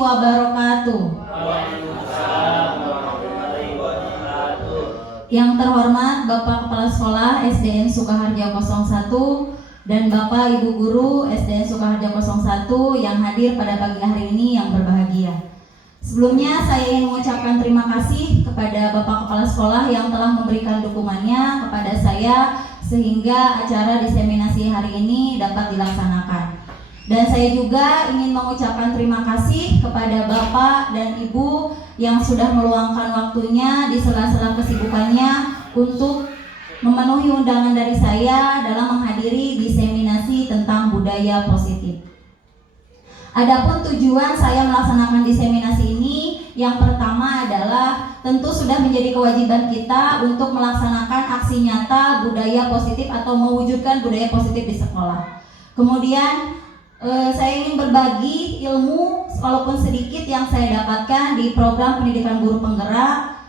wabarakatuh. Waalaikumsalam warahmatullahi wabarakatuh. Yang terhormat Bapak Kepala Sekolah SDN Sukaharja 01 dan Bapak Ibu Guru SDN Sukaharja 01 yang hadir pada pagi hari ini yang berbahagia. Sebelumnya saya ingin mengucapkan terima kasih kepada Bapak Kepala Sekolah yang telah memberikan dukungannya kepada saya sehingga acara diseminasi hari ini dapat dilaksanakan. Dan saya juga ingin mengucapkan terima kasih kepada Bapak dan Ibu yang sudah meluangkan waktunya di sela-sela kesibukannya untuk memenuhi undangan dari saya dalam menghadiri diseminasi tentang budaya positif. Adapun tujuan saya melaksanakan diseminasi ini, yang pertama adalah tentu sudah menjadi kewajiban kita untuk melaksanakan aksi nyata budaya positif atau mewujudkan budaya positif di sekolah. Kemudian saya ingin berbagi ilmu walaupun sedikit yang saya dapatkan di program pendidikan guru penggerak,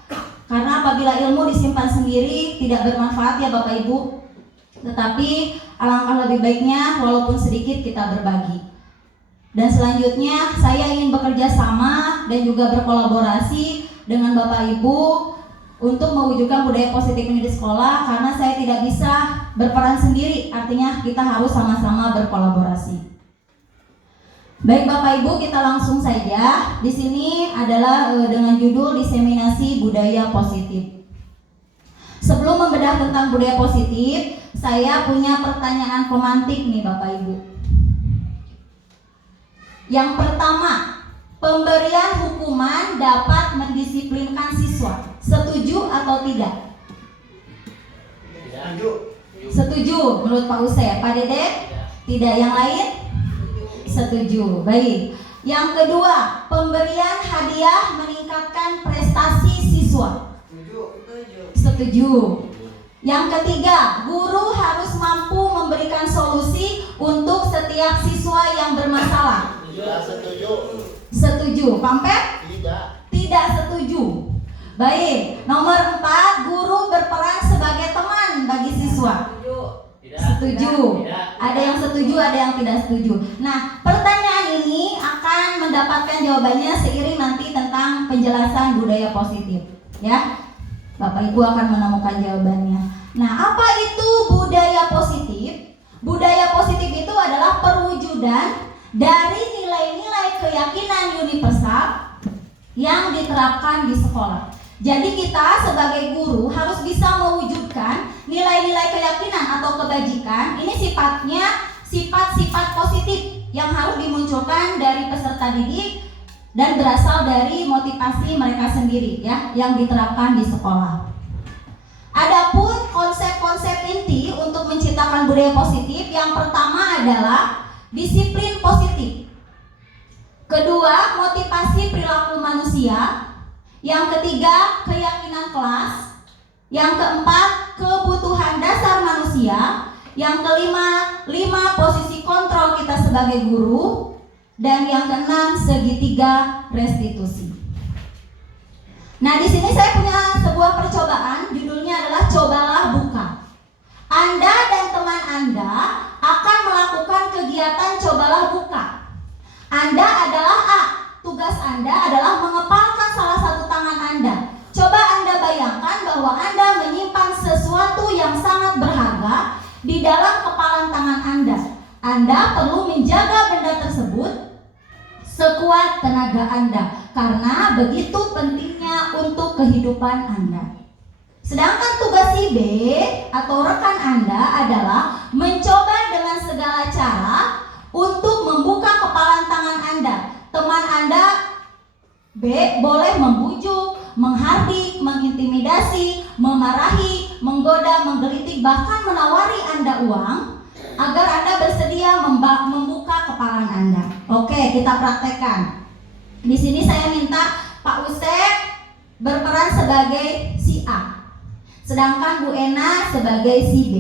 karena apabila ilmu disimpan sendiri tidak bermanfaat ya Bapak Ibu, tetapi alangkah lebih baiknya walaupun sedikit kita berbagi. Dan selanjutnya saya ingin bekerja sama dan juga berkolaborasi dengan Bapak Ibu untuk mewujudkan budaya positif ini di sekolah, karena saya tidak bisa berperan sendiri, artinya kita harus sama-sama berkolaborasi. Baik Bapak Ibu, kita langsung saja. Di sini adalah dengan judul diseminasi budaya positif. Sebelum membedah tentang budaya positif, saya punya pertanyaan pemantik nih Bapak Ibu. Yang pertama, pemberian hukuman dapat mendisiplinkan siswa. Setuju atau tidak? Setuju. Setuju menurut Pak Usep. Pak Dede? Tidak. Yang lain? Setuju. Baik. Yang kedua, pemberian hadiah meningkatkan prestasi siswa. Setuju. Yang ketiga, guru harus mampu memberikan solusi untuk setiap siswa yang bermasalah. Tidak setuju. Setuju. Pampet? Tidak. Tidak setuju. Baik. Nomor 4, guru berperan sebagai teman bagi siswa. Setuju. Ada yang setuju, ada yang tidak setuju. Nah, pertanyaan ini akan mendapatkan jawabannya seiring nanti tentang penjelasan budaya positif, ya. Bapak Ibu akan menemukan jawabannya. Nah, apa itu budaya positif? Budaya positif itu adalah perwujudan dari nilai-nilai keyakinan universal yang diterapkan di sekolah. Jadi kita sebagai guru harus bisa mewujudkan nilai-nilai keyakinan atau kebajikan. Ini sifatnya sifat-sifat positif yang harus dimunculkan dari peserta didik dan berasal dari motivasi mereka sendiri ya, yang diterapkan di sekolah. Adapun konsep-konsep inti untuk menciptakan budaya positif, yang pertama adalah disiplin positif. Kedua, motivasi perilaku manusia. Yang ketiga, keyakinan kelas. Yang keempat, kebutuhan dasar manusia. Yang kelima, 5 posisi kontrol kita sebagai guru. Dan yang keenam, segitiga restitusi. Nah, di sini saya punya sebuah percobaan, judulnya adalah cobalah buka. Anda dan teman Anda akan melakukan kegiatan cobalah buka. Anda adalah A. Tugas Anda adalah mengepalkan salah satu tangan Anda. Coba Anda bayangkan bahwa Anda menyimpan sesuatu yang sangat berharga di dalam kepalan tangan Anda. Anda perlu menjaga benda tersebut sekuat tenaga Anda, karena begitu pentingnya untuk kehidupan Anda. Sedangkan tugas si B atau rekan Anda adalah mencoba dengan segala cara untuk membuka kepalan tangan Anda. Teman Anda B boleh membujuk, menghardik, mengintimidasi, memarahi, menggoda, menggelitik, bahkan menawari Anda uang agar Anda bersedia membuka kepalan Anda. Oke, kita praktekkan. Di sini saya minta Pak Usep berperan sebagai si A, sedangkan Bu Ena sebagai si B.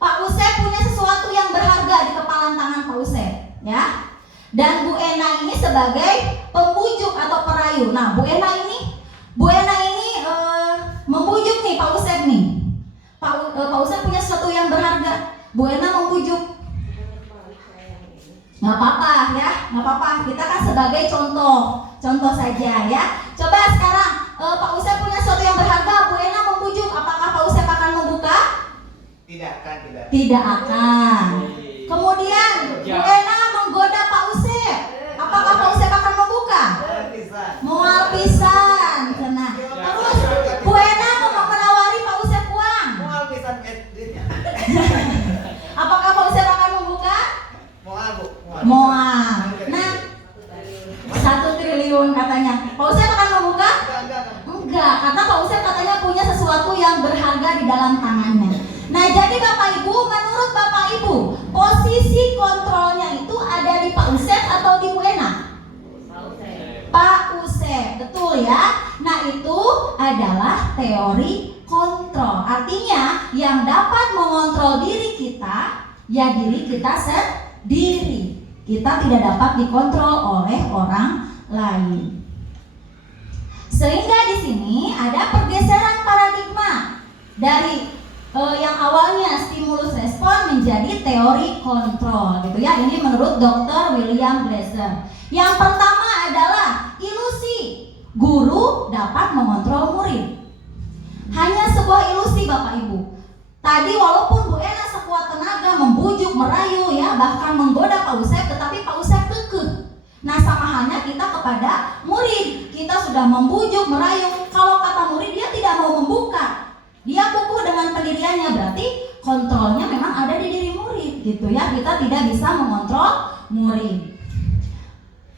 Pak Usep punya sesuatu yang berharga di kepalan tangan Pak Usep, ya. Dan Bu Ena ini sebagai pembujuk atau perayu. Nah, Bu Ena ini membujuk nih Pak Usep nih. Pak Usep punya sesuatu yang berharga. Bu Ena membujuk. Nggak apa-apa ya, nggak apa-apa. Kita kan sebagai contoh saja ya. Coba sekarang Pak Usep punya sesuatu yang berharga, Bu Ena membujuk, apakah Pak Usep akan membuka? Tidak akan. Kemudian Bu Ena menggoda Pak Usep, apakah Pak Usep akan membuka? Mual pisan. Nah, terus Bu Ena menawari Pak Usep uang, apakah Pak Usep akan membuka? Moal. Nah, 1 triliun katanya. Pak Usep akan membuka? Enggak, karena Pak Usep katanya punya sesuatu yang berharga di dalam tangannya. Nah, jadi Bapak Ibu, menurut Bapak Ibu, posisi kontrolnya itu ada di Pak Usep atau di Bu Ena? Pak Usep, betul ya. Nah, itu adalah teori kontrol. Artinya, yang dapat mengontrol diri kita, ya diri kita sendiri. Kita tidak dapat dikontrol oleh orang lain. Sehingga di sini ada pergeseran paradigma dari yang awalnya stimulus respon menjadi teori kontrol, gitu ya. Ini menurut Dr. William Glasser. Yang pertama adalah ilusi guru dapat mengontrol murid. Hanya sebuah ilusi Bapak Ibu. Tadi walaupun Bu Ena sekuat tenaga membujuk, merayu ya, bahkan menggoda Pak Usep, tetapi Pak Usep kekeh. Nah, sama halnya kita kepada murid. Kita sudah membujuk, merayu. Kalau kata murid dia tidak mau membuka, dia kukuh dengan pendiriannya, berarti kontrolnya memang ada di diri murid, gitu ya. Kita tidak bisa mengontrol murid.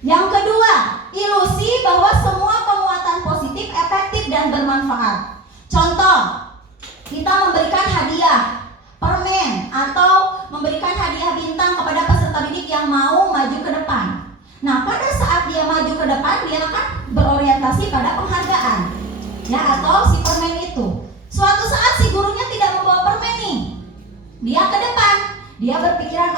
Yang kedua, ilusi bahwa semua penguatan positif efektif dan bermanfaat. Contoh, kita memberikan hadiah permen atau memberikan hadiah bintang kepada peserta didik yang mau maju ke depan. Nah, pada saat dia maju ke depan, dia akan berorientasi pada penghargaan, ya, atau si permen itu. Suatu saat si gurunya tidak membawa permen nih, dia ke depan, dia berpikiran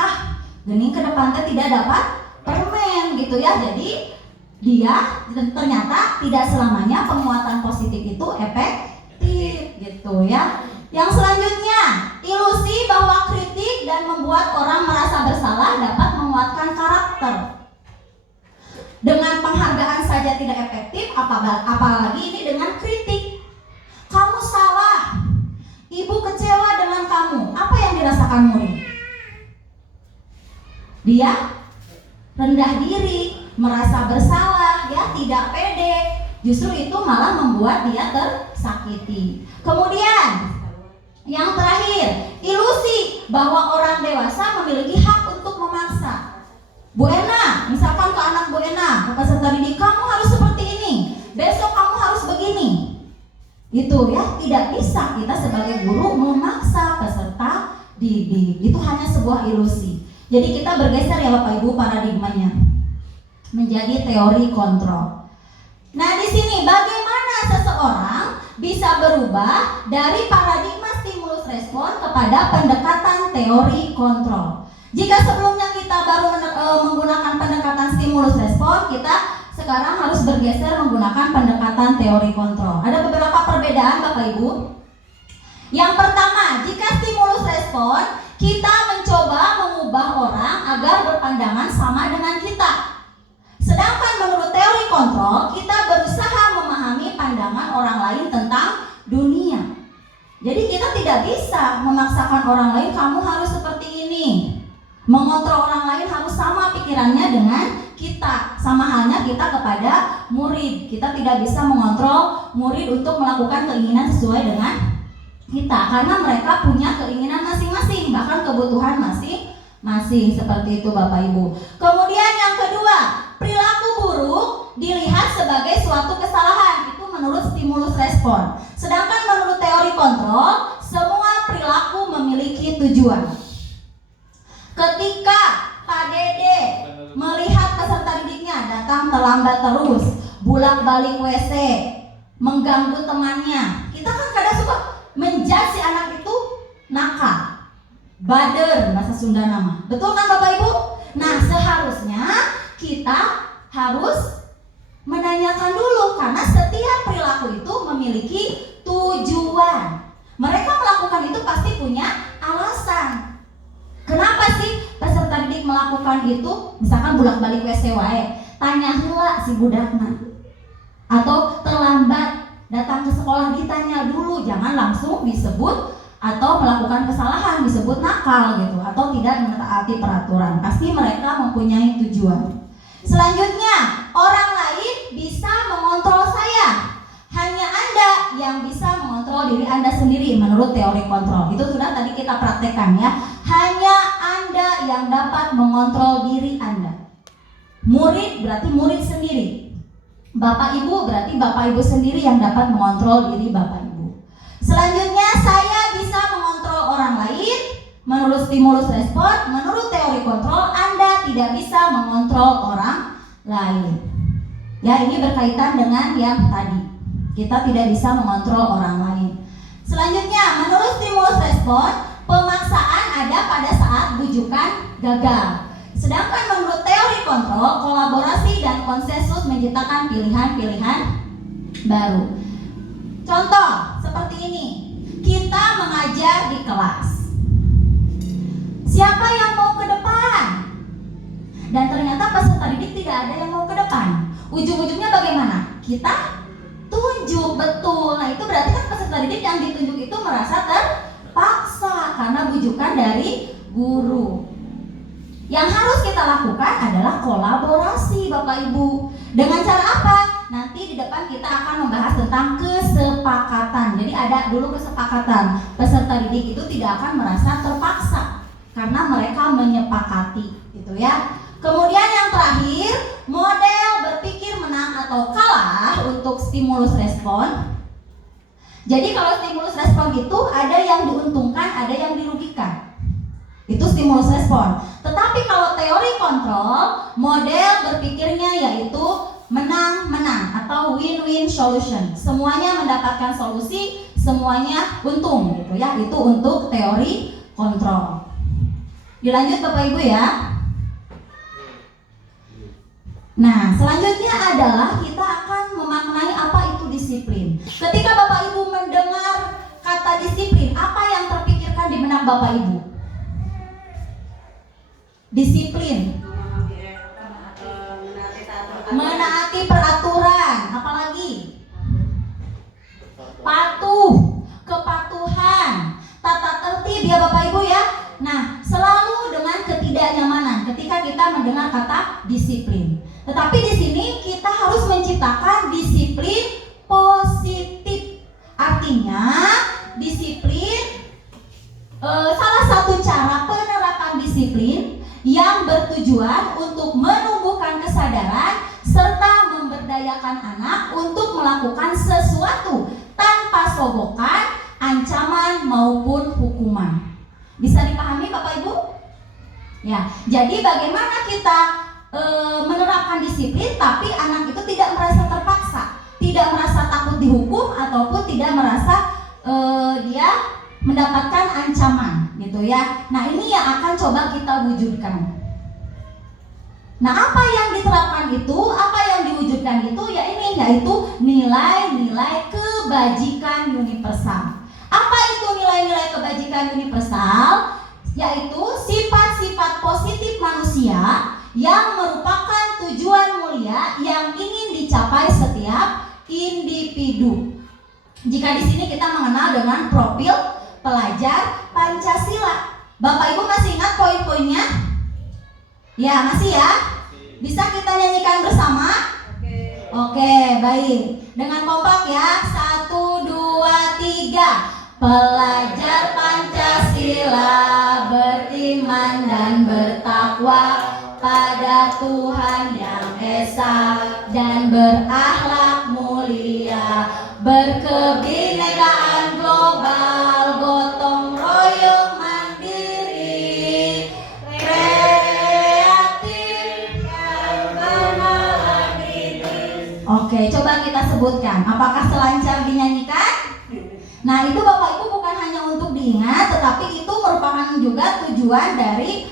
gening ke depan tidak dapat permen, gitu ya. Jadi dia ternyata tidak selamanya penguatan positif itu efektif, gitu ya. Yang selanjutnya, ilusi bahwa kritik dan membuat orang merasa bersalah dapat menguatkan karakter. Dengan penghargaan saja tidak efektif, apalagi ini dengan kritik. Kamu salah, ibu kecewa dengan kamu. Apa yang dirasakan murid? Dia rendah diri, merasa bersalah, ya, tidak pede. Justru itu malah membuat dia tersakiti. Kemudian yang terakhir, ilusi bahwa orang dewasa memiliki hak untuk memaksa. Bu Ena, misalkan ke anak Bu Ena, ke peserta didik, kamu harus seperti ini, besok kamu harus begini. Itu ya, tidak bisa kita sebagai guru memaksa peserta didik. Itu hanya sebuah ilusi. Jadi kita bergeser ya Bapak Ibu paradigmanya menjadi teori kontrol. Nah, di sini bagaimana seseorang bisa berubah dari paradigma stimulus respon kepada pendekatan teori kontrol. Jika sebelumnya kita baru menggunakan pendekatan stimulus respon, kita sekarang harus bergeser menggunakan pendekatan teori kontrol. Ada beberapa perbedaan Bapak Ibu. Yang pertama, jika stimulus respon, kita mencoba mengubah orang agar berpandangan sama dengan kita. Sedangkan menurut teori kontrol, kita berusaha memahami pandangan orang lain tentang dunia. Jadi kita tidak bisa memaksakan orang lain, kamu harus seperti ini. Mengontrol orang lain harus sama pikirannya dengan kita. Sama halnya kita kepada murid. Kita tidak bisa mengontrol murid untuk melakukan keinginan sesuai dengan kita, karena mereka punya keinginan masing-masing, bahkan kebutuhan masing-masing. Seperti itu Bapak Ibu. Kemudian yang kedua, perilaku buruk dilihat sebagai suatu kesalahan. Itu menurut stimulus respon. Sedangkan menurut teori kontrol, semua perilaku memiliki tujuan. Ketika Pak Dede melihat peserta didiknya datang terlambat terus, bolak-balik WC, mengganggu temannya, kita kan kadang suka menjudge si anak itu nakal, bader bahasa Sunda nama. Betul kan Bapak Ibu? Nah, seharusnya kita harus menanyakan dulu, karena setiap perilaku itu memiliki tujuan. Mereka melakukan itu pasti punya alasan. Kenapa sih peserta didik melakukan itu, misalkan bolak-balik WC wae, tanya heula si budakna. Atau terlambat datang ke sekolah ditanya dulu, jangan langsung disebut atau melakukan kesalahan disebut nakal gitu atau tidak mentaati peraturan. Pasti mereka mempunyai tujuan. Selanjutnya, orang lain bisa mengontrol saya. Hanya Anda yang bisa mengontrol diri Anda sendiri menurut teori kontrol. Itu sudah tadi kita praktekkan ya. Hanya Anda yang dapat mengontrol diri Anda. Murid berarti murid sendiri. Bapak Ibu berarti Bapak Ibu sendiri yang dapat mengontrol diri Bapak Ibu. Selanjutnya, saya bisa mengontrol orang lain menurut stimulus respon. Menurut teori kontrol, Anda tidak bisa mengontrol orang lain. Ya, ini berkaitan dengan yang tadi. Kita tidak bisa mengontrol orang lain. Selanjutnya, menurut stimulus respon, pemaksaan ada pada saat bujukan gagal. Sedangkan menurut teori kontrol, kolaborasi dan konsensus menciptakan pilihan-pilihan baru. Contoh seperti ini, kita mengajar di kelas. Siapa yang mau ke depan? Dan ternyata peserta didik tidak ada yang mau ke depan. Ujung-ujungnya bagaimana? Kita tunjuk, betul. Nah, itu berarti kan peserta didik yang ditunjuk itu merasa terpaksa karena bujukan dari guru. Yang harus kita lakukan adalah kolaborasi, Bapak Ibu. Dengan cara apa? Nanti di depan kita akan membahas tentang kesepakatan. Jadi ada dulu kesepakatan. Peserta didik itu tidak akan merasa terpaksa karena mereka menyepakati, gitu ya. Kemudian yang terakhir, model berpikir menang atau kalah untuk stimulus respon. Jadi kalau stimulus respon itu ada yang diuntungkan, ada yang dirugikan. Itu stimulus respon. Tetapi kalau teori kontrol, model berpikirnya yaitu menang-menang atau win-win solution. Semuanya mendapatkan solusi, semuanya untung gitu ya. Itu untuk teori kontrol. Dilanjut Bapak Ibu ya. Nah, selanjutnya adalah kita akan memaknai apa itu disiplin. Ketika Bapak Ibu mendengar kata disiplin, apa yang terpikirkan di benak Bapak Ibu? Disiplin, menaati peraturan, apalagi patuh, kepatuhan, tata tertib ya Bapak Ibu ya. Nah, selalu dengan ketidaknyamanan ketika kita mendengar kata disiplin. Tetapi di sini kita harus menciptakan disiplin positif. Artinya disiplin salah satu cara penerapan disiplin yang bertujuan untuk menumbuhkan kesadaran serta memberdayakan anak untuk melakukan sesuatu tanpa sogokan, ancaman maupun hukuman. Bisa dipahami Bapak Ibu? Ya, jadi bagaimana kita menerapkan disiplin tapi anak itu tidak merasa terpaksa, tidak merasa takut dihukum ataupun tidak merasa dia mendapatkan ancaman gitu ya. Nah, ini yang akan coba kita wujudkan. Nah, apa yang diterapkan itu, apa yang diwujudkan itu ya ini, yaitu nilai-nilai kebajikan universal. Apa itu nilai-nilai kebajikan universal? Yaitu sifat-sifat positif manusia yang merupakan tujuan mulia yang ingin dicapai setiap individu. Jika di sini kita mengenal dengan profil pelajar Pancasila. Bapak Ibu masih ingat poin-poinnya? Ya, masih ya? Bisa kita nyanyikan bersama? Oke, baik. Dengan kompak ya. 1, 2, 3. Pelajar Pancasila beriman dan bertakwa pada Tuhan Yang Esa dan berakhlak mulia, berkebinekaan global, gotong royong mandiri, kreatif dan bernalar kritis. Oke, coba kita sebutkan. Apakah selancar dinyanyikan? Nah, itu Bapak Ibu bukan hanya untuk diingat, tetapi itu merupakan juga tujuan dari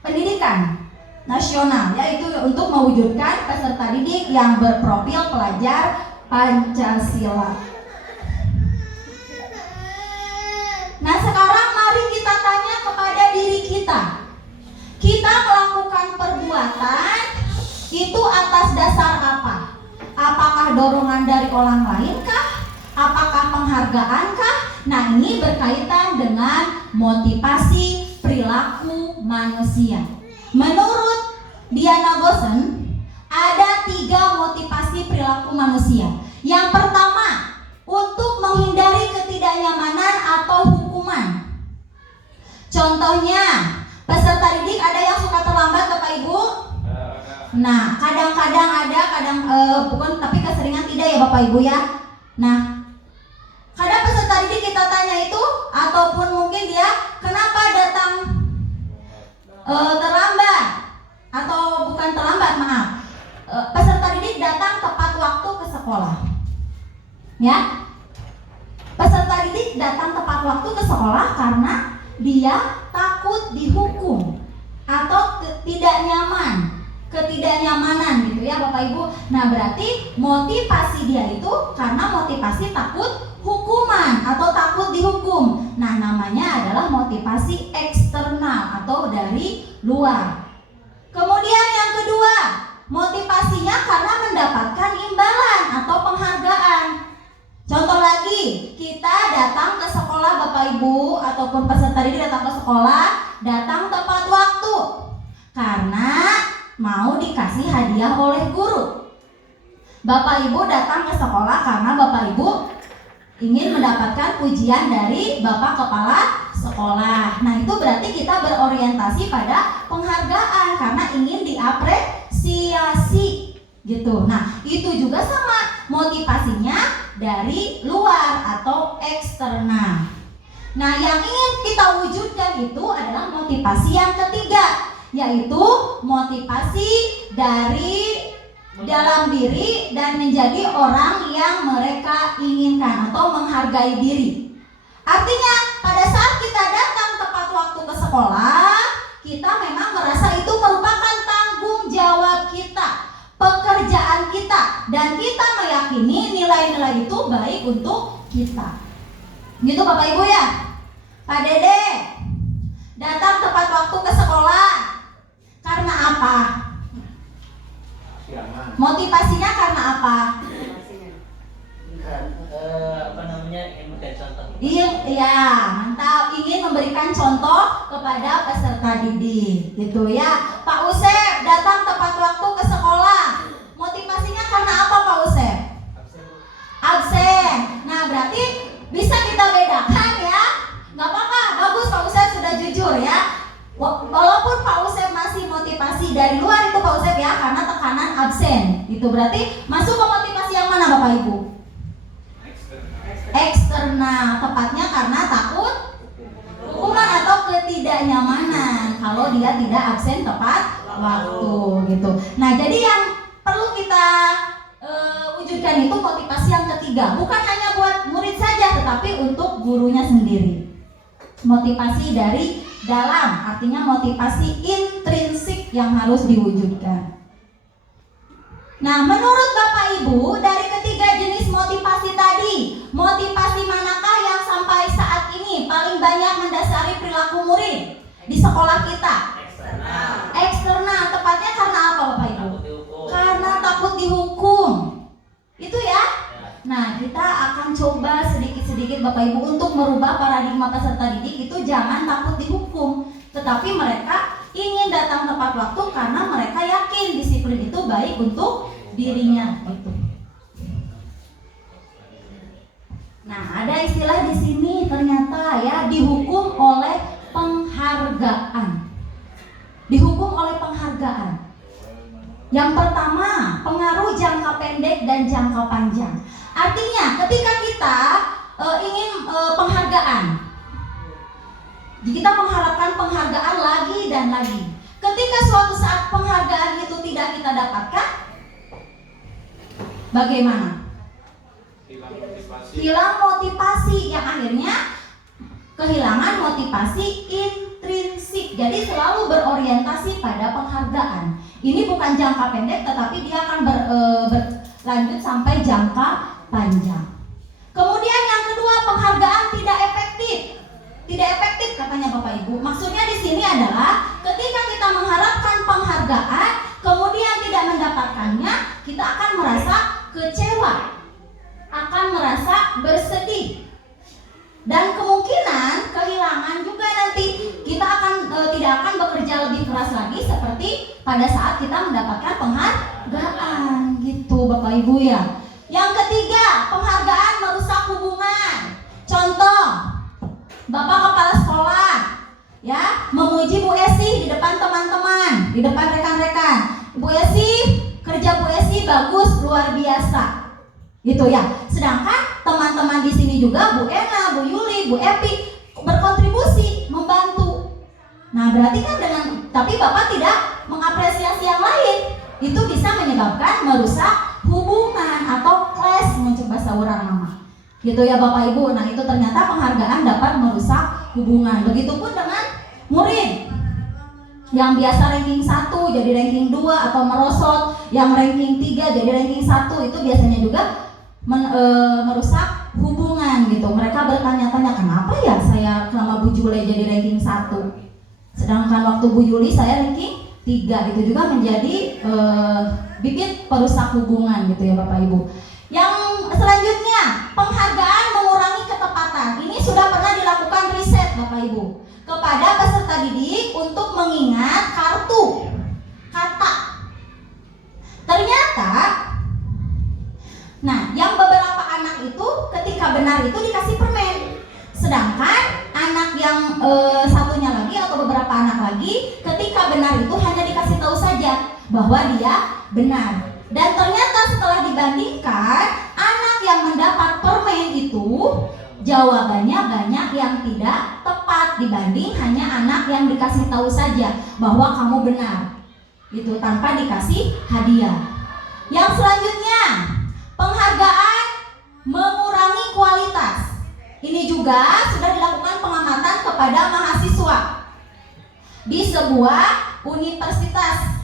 pendidikan nasional, yaitu untuk mewujudkan peserta didik yang berprofil pelajar Pancasila. Nah, sekarang mari kita tanya kepada diri kita. Kita kita melakukan perbuatan itu atas dasar apa? Apakah dorongan dari orang lain kah? Apakah penghargaan kah? Nah, ini berkaitan dengan motivasi perilaku manusia. Menurut Diana Gosen, ada 3 motivasi perilaku manusia. Yang pertama, untuk menghindari ketidaknyamanan atau hukuman. Contohnya, peserta didik ada yang suka terlambat, Bapak Ibu? Nah, kadang-kadang ada, bukan, tapi keseringan tidak ya Bapak Ibu ya. Nah, kadang peserta didik kita tanya itu, ataupun mungkin dia kenapa datang terlambat, atau bukan terlambat, maaf. Peserta didik datang tepat waktu ke sekolah. Ya, peserta didik datang tepat waktu ke sekolah karena dia takut dihukum atau ketidaknyamanan gitu ya Bapak Ibu. Nah, berarti motivasi dia itu karena motivasi takut hukuman atau takut dihukum. Nah, namanya adalah motivasi eksternal atau dari luar. Kemudian yang kedua, motivasinya karena mendapatkan imbalan atau penghargaan. Contoh lagi, kita datang ke sekolah Bapak Ibu ataupun peserta didik datang ke sekolah, datang tepat waktu karena mau dikasih hadiah oleh guru. Bapak Ibu datang ke sekolah karena Bapak Ibu ingin mendapatkan pujian dari Bapak Kepala Sekolah. Nah, itu berarti kita berorientasi pada penghargaan karena ingin diapresiasi gitu. Nah, itu juga sama motivasinya dari luar atau eksternal. Nah, yang ingin kita wujudkan itu adalah motivasi yang ketiga, yaitu motivasi dari dalam diri dan menjadi orang yang mereka inginkan atau menghargai diri. Artinya, pada saat kita datang tepat waktu ke sekolah, kita memang merasa itu merupakan tanggung jawab kita, pekerjaan kita, dan kita meyakini nilai-nilai itu baik untuk kita. Gitu Bapak Ibu ya. Pak Dede datang tepat waktu ke sekolah karena apa? Motivasinya karena apa? Ingin memberikan contoh. Iya, mantap. Ingin memberikan contoh kepada peserta didik, gitu ya. Pak Usep datang tepat waktu ke sekolah. Motivasinya karena apa Pak Usep? Absen. Nah, berarti bisa kita bedakan ya. Gak apa-apa, bagus Pak Usep sudah jujur ya. Walaupun Pak Usep masih motivasi dari luar itu Pak Usep ya, karena tekanan absen. Itu berarti masuk ke motivasi yang mana Bapak Ibu? Eksternal, tepatnya karena takut hukuman atau ketidaknyamanan kalau dia tidak absen tepat waktu gitu. Nah, jadi yang perlu kita wujudkan itu motivasi yang ketiga, bukan hanya buat murid saja tetapi untuk gurunya sendiri. Motivasi dari dalam, artinya motivasi intrinsik yang harus diwujudkan. Nah, menurut Bapak Ibu, dari ketiga jenis motivasi tadi, motivasi manakah yang sampai saat ini paling banyak mendasari perilaku murid di sekolah kita? Eksternal, tepatnya karena apa Bapak Ibu? Karena takut dihukum. Itu ya? Nah, kita akan coba sedikit-sedikit Bapak Ibu untuk merubah paradigma peserta didik itu jangan takut dihukum, tetapi mereka ingin datang tepat waktu karena mereka yakin disiplin itu baik untuk dirinya gitu. Nah, ada istilah di sini ternyata ya, dihukum oleh penghargaan. Dihukum oleh penghargaan. Yang pertama, pengaruh jangka pendek dan jangka panjang. Artinya, ketika kita ingin penghargaan, kita mengharapkan penghargaan lagi dan lagi. Ketika suatu saat penghargaan itu tidak kita dapatkan, bagaimana? Hilang motivasi, yang akhirnya kehilangan motivasi intrinsik. Jadi selalu berorientasi pada penghargaan. Ini bukan jangka pendek, tetapi dia akan berlanjut sampai jangka panjang. Kemudian yang kedua, penghargaan tidak efektif. tidak efektif katanya Bapak Ibu. Maksudnya di sini adalah ketika kita mengharapkan penghargaan kemudian tidak mendapatkannya, kita akan merasa kecewa, akan merasa bersedih. Dan kemungkinan kehilangan juga nanti kita akan tidak akan bekerja lebih keras lagi seperti pada saat kita mendapatkan penghargaan gitu Bapak Ibu ya. Yang ketiga, penghargaan merusak hubungan. Contoh, Bapak kepala sekolah ya memuji Bu Esi di depan teman-teman, di depan rekan-rekan. Bu Esi, kerja Bu Esi bagus, luar biasa. Gitu ya. Sedangkan teman-teman di sini juga Bu Ena, Bu Yuli, Bu Epi berkontribusi, membantu. Nah, berarti kan tapi Bapak tidak mengapresiasi yang lain. Itu bisa menyebabkan merusak hubungan atau clash mencoba bahasa orang mama. Gitu ya Bapak Ibu. Nah, itu ternyata penghargaan dapat merusak hubungan. Begitupun dengan murid yang biasa ranking 1 jadi ranking 2 atau merosot, yang ranking 3 jadi ranking 1, itu biasanya juga merusak hubungan gitu. Mereka bertanya-tanya, kenapa ya saya selama Bu Jule jadi ranking 1 sedangkan waktu Bu Yuli saya ranking 3. Itu juga menjadi bibit perusak hubungan gitu ya Bapak Ibu. Yang selanjutnya, penghargaan mengurangi ketepatan. Ini sudah pernah dilakukan riset Bapak Ibu kepada peserta didik untuk mengingat kartu kata. Ternyata yang beberapa anak itu ketika benar itu dikasih permen. Sedangkan anak yang satunya lagi atau beberapa anak lagi ketika benar itu hanya dikasih tahu saja bahwa dia benar. Dan ternyata setelah dibandingkan, anak yang mendapat permen itu jawabannya banyak yang tidak tepat dibanding hanya anak yang dikasih tahu saja bahwa kamu benar. Itu tanpa dikasih hadiah. Yang selanjutnya, penghargaan mengurangi kualitas. Ini juga sudah dilakukan pengamatan kepada mahasiswa di sebuah universitas.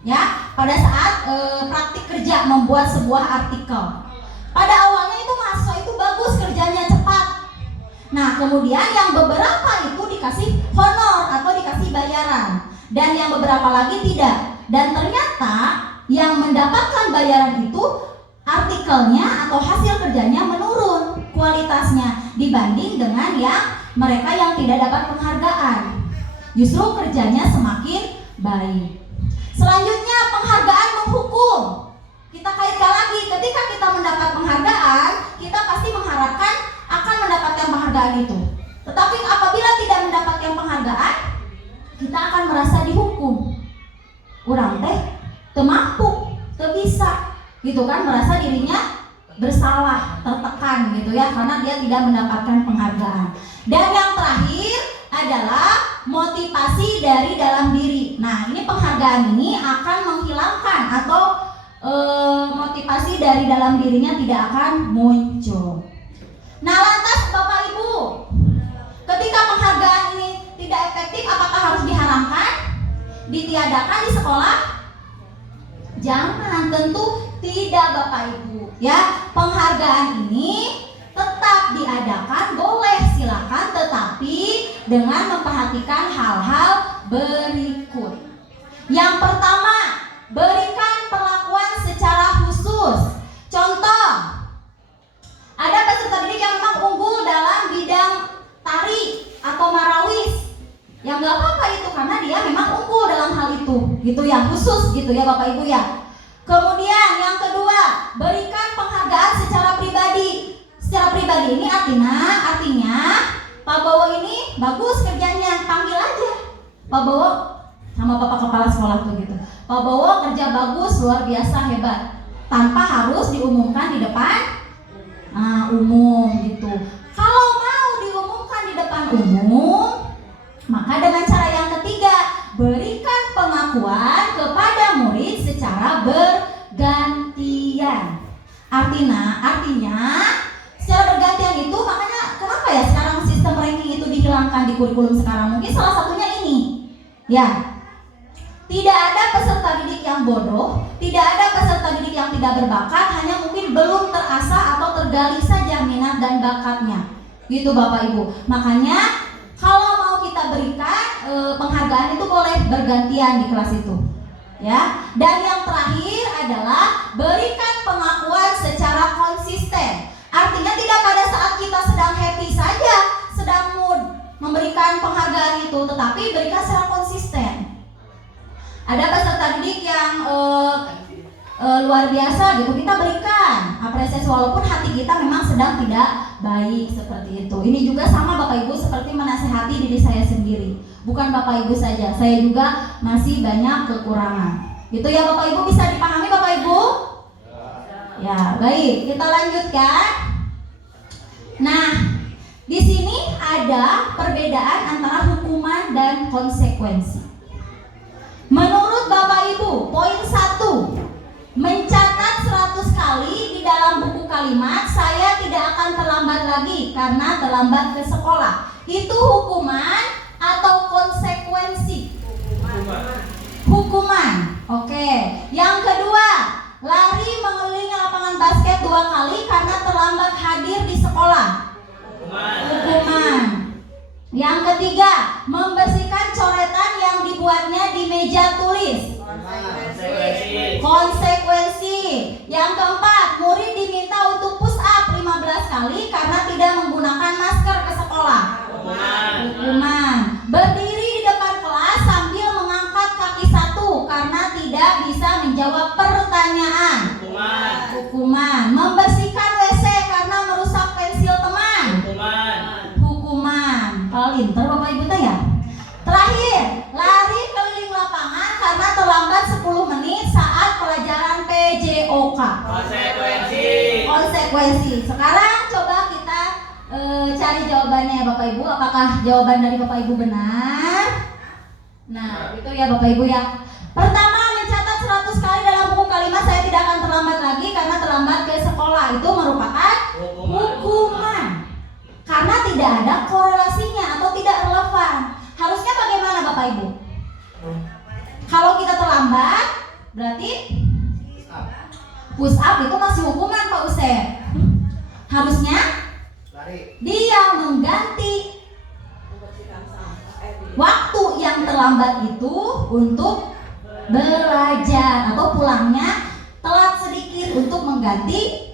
Ya, pada saat praktik kerja membuat sebuah artikel. Pada awalnya itu mahasiswa itu bagus kerjanya cepat. Nah, kemudian yang beberapa itu dikasih honor atau dikasih bayaran, dan yang beberapa lagi tidak. Dan ternyata yang mendapatkan bayaran itu artikelnya atau hasil kerjanya menurun kualitasnya dibanding dengan yang mereka yang tidak dapat penghargaan. Justru kerjanya semakin baik. Selanjutnya, penghargaan menghukum. Kita kaitkan lagi, ketika kita mendapat penghargaan, kita pasti mengharapkan akan mendapatkan penghargaan itu. Tetapi apabila tidak mendapatkan penghargaan, kita akan merasa dihukum. Urang teh teu mampu, teu bisa, gitu kan, merasa dirinya bersalah, tertekan gitu ya, karena dia tidak mendapatkan penghargaan. Dan yang terakhir adalah motivasi dari dalam diri. Nah, ini penghargaan ini akan menghilangkan atau motivasi dari dalam dirinya tidak akan muncul. Nah, lantas Bapak Ibu, ketika penghargaan ini tidak efektif, apakah harus diharamkan, ditiadakan di sekolah? Jangan, tentu tidak Bapak Ibu. Ya, penghargaan ini tetap diadakan, boleh silakan, tetapi dengan memperhatikan hal-hal berikut. Yang pertama, berikan perlakuan secara khusus. Contoh, ada peserta didik yang memang unggul dalam bidang tari atau marawis. Ya nggak apa-apa itu, karena dia memang unggul dalam hal itu, gitu ya, khusus gitu ya Bapak Ibu ya. Kemudian yang kedua, berikan penghargaan secara pribadi. Secara pribadi ini artinya Pak Bowo ini bagus kerjanya, panggil aja Pak Bowo sama Bapak Kepala Sekolah tuh gitu. Pak Bowo kerja bagus, luar biasa, hebat, tanpa harus diumumkan di depan umum gitu. Kalau mau diumumkan di depan umum, maka dengan cara yang ketiga, berikan pengakuan kepada murid secara bergantian. Artinya secara bergantian itu, makanya kenapa ya sekarang sistem ranking itu dihilangkan di kurikulum sekarang? Mungkin salah satunya ini. Ya, tidak ada peserta didik yang bodoh, tidak ada peserta didik yang tidak berbakat, hanya mungkin belum terasah atau tergali saja minat dan bakatnya. Gitu Bapak Ibu. Makanya Kalau mau kita berikan penghargaan itu boleh bergantian di kelas itu. Ya. Dan yang terakhir adalah berikan pengakuan secara konsisten. Artinya tidak pada saat kita sedang happy saja, sedang mood memberikan penghargaan itu, tetapi berikan secara konsisten. Ada peserta didik yang luar biasa gitu, kita berikan apresiasi walaupun hati kita memang sedang tidak baik seperti itu. Ini juga sama Bapak Ibu seperti menasehati diri saya sendiri. Bukan Bapak Ibu saja, saya juga masih banyak kekurangan. Gitu ya Bapak Ibu, bisa dipahami Bapak Ibu? Ya, baik, kita lanjutkan. Nah, di sini ada perbedaan antara hukuman dan konsekuensi. Menurut Bapak Ibu, poin 1, mencatat 100 kali di dalam buku kalimat saya tidak akan terlambat lagi karena terlambat ke sekolah. Itu hukuman atau konsekuensi? Hukuman. Oke. Yang kedua, lari mengelilingi lapangan basket 2 kali karena terlambat hadir di sekolah. Hukuman. Yang ketiga, membersihkan coretan yang dibuatnya di meja tulis. Konsekuensi. Yang keempat, murid diminta untuk push up 15 kali karena tidak menggunakan masker ke sekolah. Hukuman. Berdiri di depan kelas sambil mengangkat kaki 1 karena tidak bisa menjawab pertanyaan. Hukuman. Membersihkan WC karena merusak pensil teman. Hukuman. Pinter Bapak Ibu ya. Terakhir, lari keliling lapangan karena terlambat 10 menit saat pelajaran PJOK. Konsekuensi. Sekarang coba kita cari jawabannya Bapak Ibu. Apakah jawaban dari Bapak Ibu benar? Nah, itu ya Bapak Ibu ya. Pertama, mencatat 100 kali dalam buku kalimat saya tidak akan terlambat lagi karena terlambat ke sekolah. Itu merupakan hukuman. Karena tidak ada korelasinya atau tidak relevan. Harusnya bagaimana Bapak Ibu? Kalau kita terlambat, berarti push up itu masih hukuman Pak Usep. Harusnya dia mengganti waktu yang terlambat itu untuk belajar atau pulangnya telat sedikit untuk mengganti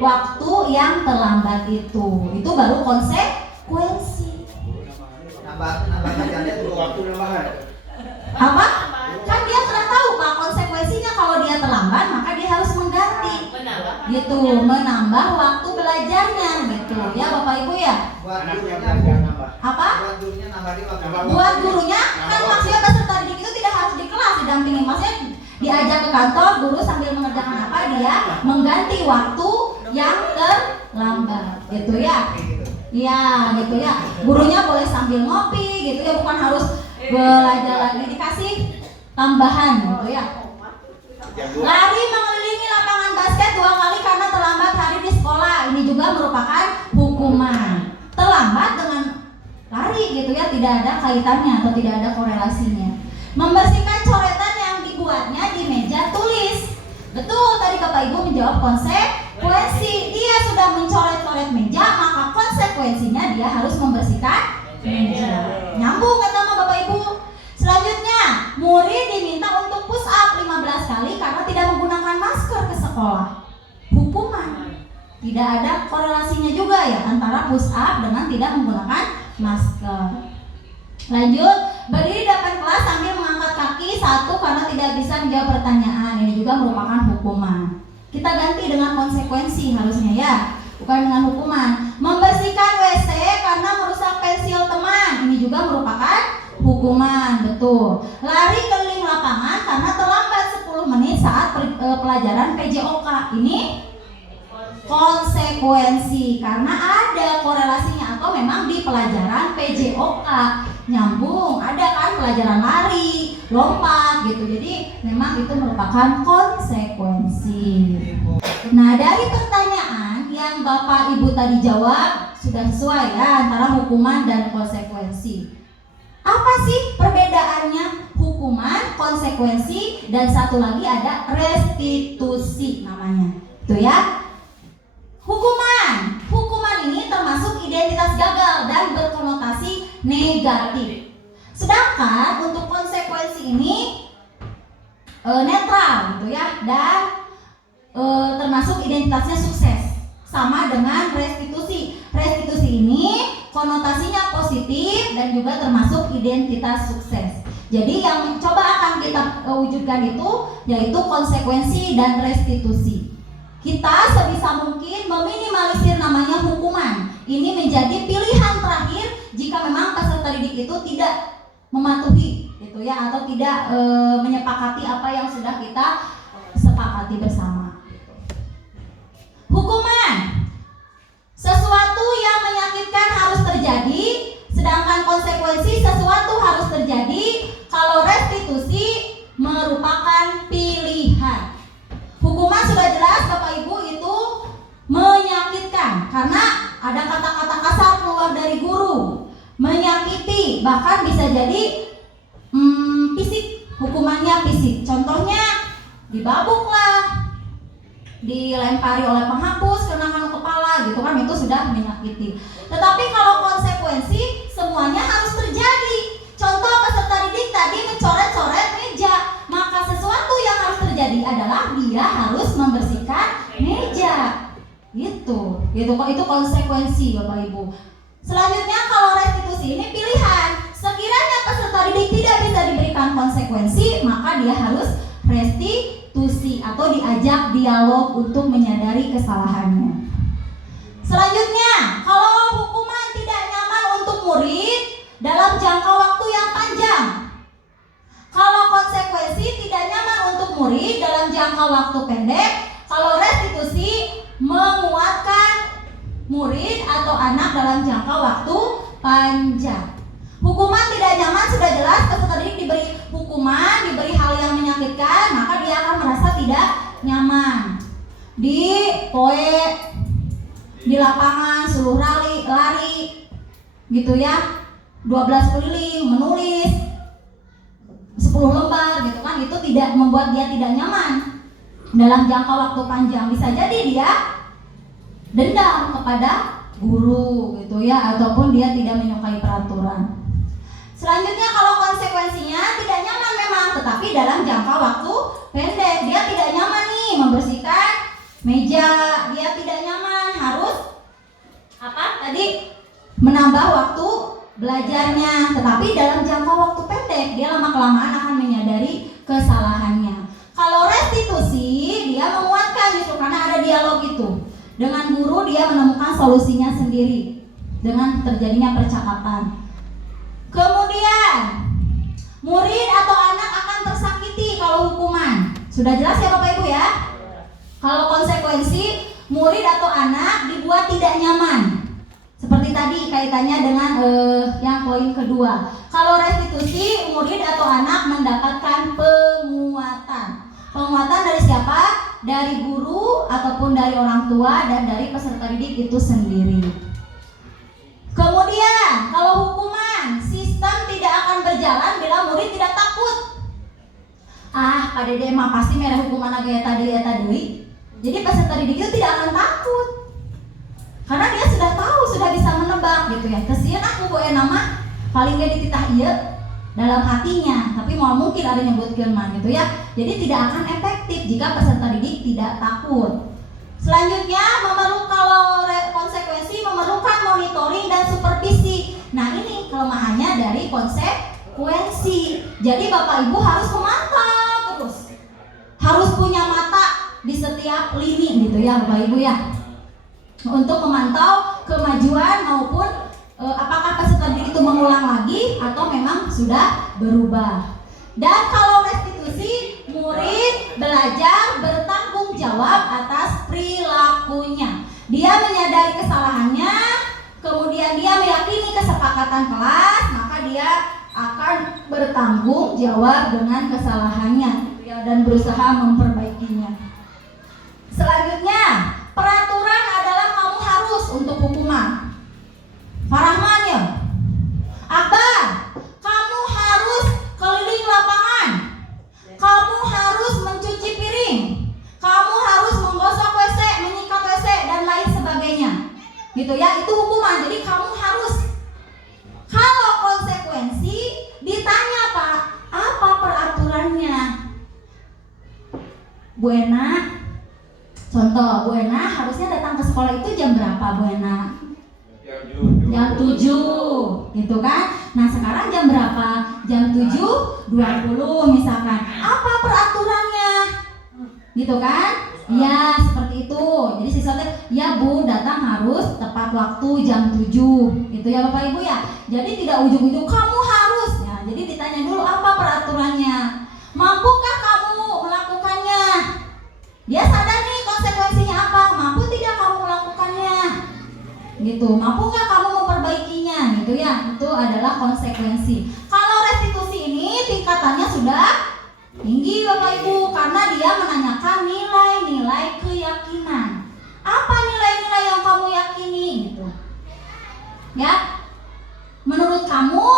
waktu yang terlambat itu baru konsekuensi. Apa? Kan dia sudah tahu Pak konsekuensinya kalau dia terlambat maka dia harus mengganti. Gitu, menambah waktu belajarnya gitu. Ya Bapak Ibu ya. Apa? Buat gurunya kan maksudnya peserta didik itu tidak harus di kelas didampingi, maksudnya diajak ke kantor, guru sambil mengerjakan apa dia mengganti waktu yang terlambat gitu ya. Iya gitu ya. Gurunya boleh sambil ngopi gitu ya, bukan harus belajar lagi, dikasih tambahan gitu ya. Lari mengelilingi lapangan basket 2 kali karena terlambat hari di sekolah. Ini juga merupakan hukuman. Terlambat dengan lari gitu ya, tidak ada kaitannya atau tidak ada korelasinya. Membersihkan coretan yang dibuatnya di meja tulis. Betul, tadi Bapak Ibu menjawab konsekuensi. Dia sudah mencoret-coret meja, maka konsekuensinya dia harus membersihkan meja. Nyambung kan sama Bapak Ibu? Selanjutnya, murid diminta untuk push up 15 kali karena tidak menggunakan masker ke sekolah. Hukuman. Tidak ada korelasinya juga ya antara push up dengan tidak menggunakan masker. Lanjut, berdiri di depan kelas sambil mengangkat kaki 1 karena tidak bisa menjawab pertanyaan. Ini juga merupakan hukuman. Kita ganti dengan konsekuensi harusnya ya, bukan dengan hukuman. Membersihkan WC karena merusak pensil teman. Ini juga merupakan hukuman, betul. Lari keliling lapangan karena terlambat 10 menit saat pelajaran PJOK. Ini konsekuensi karena ada korelasinya atau memang di pelajaran PJOK nyambung, ada kan pelajaran lari, lompat gitu. Jadi memang itu merupakan konsekuensi. Nah, dari pertanyaan yang Bapak Ibu tadi jawab sudah sesuai ya antara hukuman dan konsekuensi. Apa sih perbedaannya hukuman, konsekuensi, dan satu lagi ada restitusi namanya. Itu ya. Hukuman ini termasuk identitas gagal dan berkonotasi negatif. negatif. Sedangkan untuk konsekuensi ini netral gitu ya, dan termasuk identitasnya sukses. Sama dengan restitusi. Restitusi ini konotasinya positif dan juga termasuk identitas sukses. Jadi yang coba akan kita wujudkan itu yaitu konsekuensi dan restitusi. Kita sebisa mungkin meminimalisir namanya hukuman. Ini menjadi pilihan terakhir jika memang peserta didik itu tidak mematuhi gitu ya, atau tidak menyepakati apa yang sudah kita sepakati bersama. Hukuman, sesuatu yang menyakitkan harus terjadi, sedangkan konsekuensi sesuatu harus terjadi. Kalau restitusi merupakan pilihan. Hukuman sudah jelas Bapak Ibu itu menyakitkan karena ada kata-kata kasar keluar dari guru, menyakiti, bahkan bisa jadi fisik, hukumannya fisik. Contohnya dibabuk lah, dilempari oleh penghapus, kenakan kepala gitu kan, itu sudah menyakiti. Tetapi kalau konsekuensi semuanya harus terjadi. Contoh peserta didik tadi mencoret-coret meja, maka sesuatu yang harus terjadi adalah dia harus membersihkan meja. Itu konsekuensi Bapak Ibu. Selanjutnya kalau restitusi ini pilihan. Sekiranya peserta didik tidak bisa diberikan konsekuensi, maka dia harus restitusi atau diajak dialog untuk menyadari kesalahannya. Selanjutnya, kalau hukuman tidak nyaman untuk murid dalam jangka waktu yang panjang. Kalau konsekuensi tidak nyaman untuk murid dalam jangka waktu pendek, kalau restitusi menguatkan murid atau anak dalam jangka waktu panjang. Hukuman tidak nyaman sudah jelas, peserta didik diberi hukuman, diberi hal yang menyakitkan, maka dia akan merasa tidak nyaman. Di poe, di lapangan suruh lari gitu ya, 12 keliling, menulis 10 lembar gitu kan, itu tidak membuat dia tidak nyaman dalam jangka waktu panjang. Bisa jadi dia dendam kepada guru gitu ya, ataupun dia tidak menyukai peraturan. Selanjutnya kalau konsekuensinya tidak nyaman memang, tetapi dalam jangka waktu pendek. Dia tidak nyaman nih membersihkan meja, dia tidak nyaman harus menambah waktu belajarnya, tetapi dalam jangka waktu pendek dia lama-kelamaan akan menyadari kesalahannya. Kalau restitusi dia menguatkan justru karena ada dialog itu. Dengan guru dia menemukan solusinya sendiri dengan terjadinya percakapan. Kemudian murid atau anak akan tersakiti kalau hukuman. Sudah jelas ya Bapak Ibu ya? Kalau konsekuensi murid atau anak dibuat tidak nyaman. Seperti tadi kaitannya dengan yang poin kedua. Kalau restitusi murid atau anak mendapatkan penguatan. Penguatan dari siapa? Dari guru ataupun dari orang tua dan dari peserta didik itu sendiri. Kemudian kalau hukuman, sistem tidak akan berjalan bila murid tidak takut. Pak Dede mah pasti merah hukuman agak ya tadi. Jadi peserta didik itu tidak akan takut. Karena dia sudah tahu, sudah bisa menebak gitu ya. Kesian aku gue nama paling gak dititah iya dalam hatinya, tapi mau mungkin ada nyebutkeun mah gitu ya. Jadi tidak akan efektif jika peserta didik tidak takut. Selanjutnya kalau konsekuensi memerlukan monitoring dan supervisi. Nah ini kelemahannya dari konsekuensi. Jadi Bapak Ibu harus memantau terus, harus punya mata di setiap lini gitu ya Bapak Ibu ya, untuk memantau kemajuan maupun apakah peserta didik itu mengulang lagi atau memang sudah berubah. Dan kalau restitusi, murid belajar bertanggung jawab atas perilakunya. Dia menyadari kesalahannya, kemudian dia meyakini kesepakatan kelas, maka dia akan bertanggung jawab dengan kesalahannya dan berusaha memperbaikinya. Selanjutnya, peraturan adalah kamu harus untuk hukuman. Farahman ya, Akbar, kamu harus keliling lapangan, kamu harus mencuci piring, kamu harus menggosok WC, menyikat WC dan lain sebagainya. Gitu ya, itu hukuman. Jadi kamu harus. Kalau konsep Bu Ena, contoh Bu Ena harusnya datang ke sekolah itu jam berapa Bu Ena? Jam 7 gitu kan. Nah sekarang jam berapa? Jam 7.20 misalkan. Apa peraturannya? Gitu kan? Ya seperti itu. Jadi siswa ya Bu datang harus tepat waktu jam 7 gitu ya Bapak Ibu ya. Jadi tidak ujung-ujung kamu harus ya. Jadi ditanya dulu apa peraturannya, mampukah kamu melakukannya. Dia sadar nih konsekuensinya apa, mampu tidak kamu melakukannya gitu, mampukah kamu memperbaikinya gitu ya. Itu adalah konsekuensi. Kalau restitusi ini tingkatannya sudah tinggi Bapak Ibu, karena dia menanyakan nilai-nilai keyakinan. Apa nilai-nilai yang kamu yakini gitu ya. Menurut kamu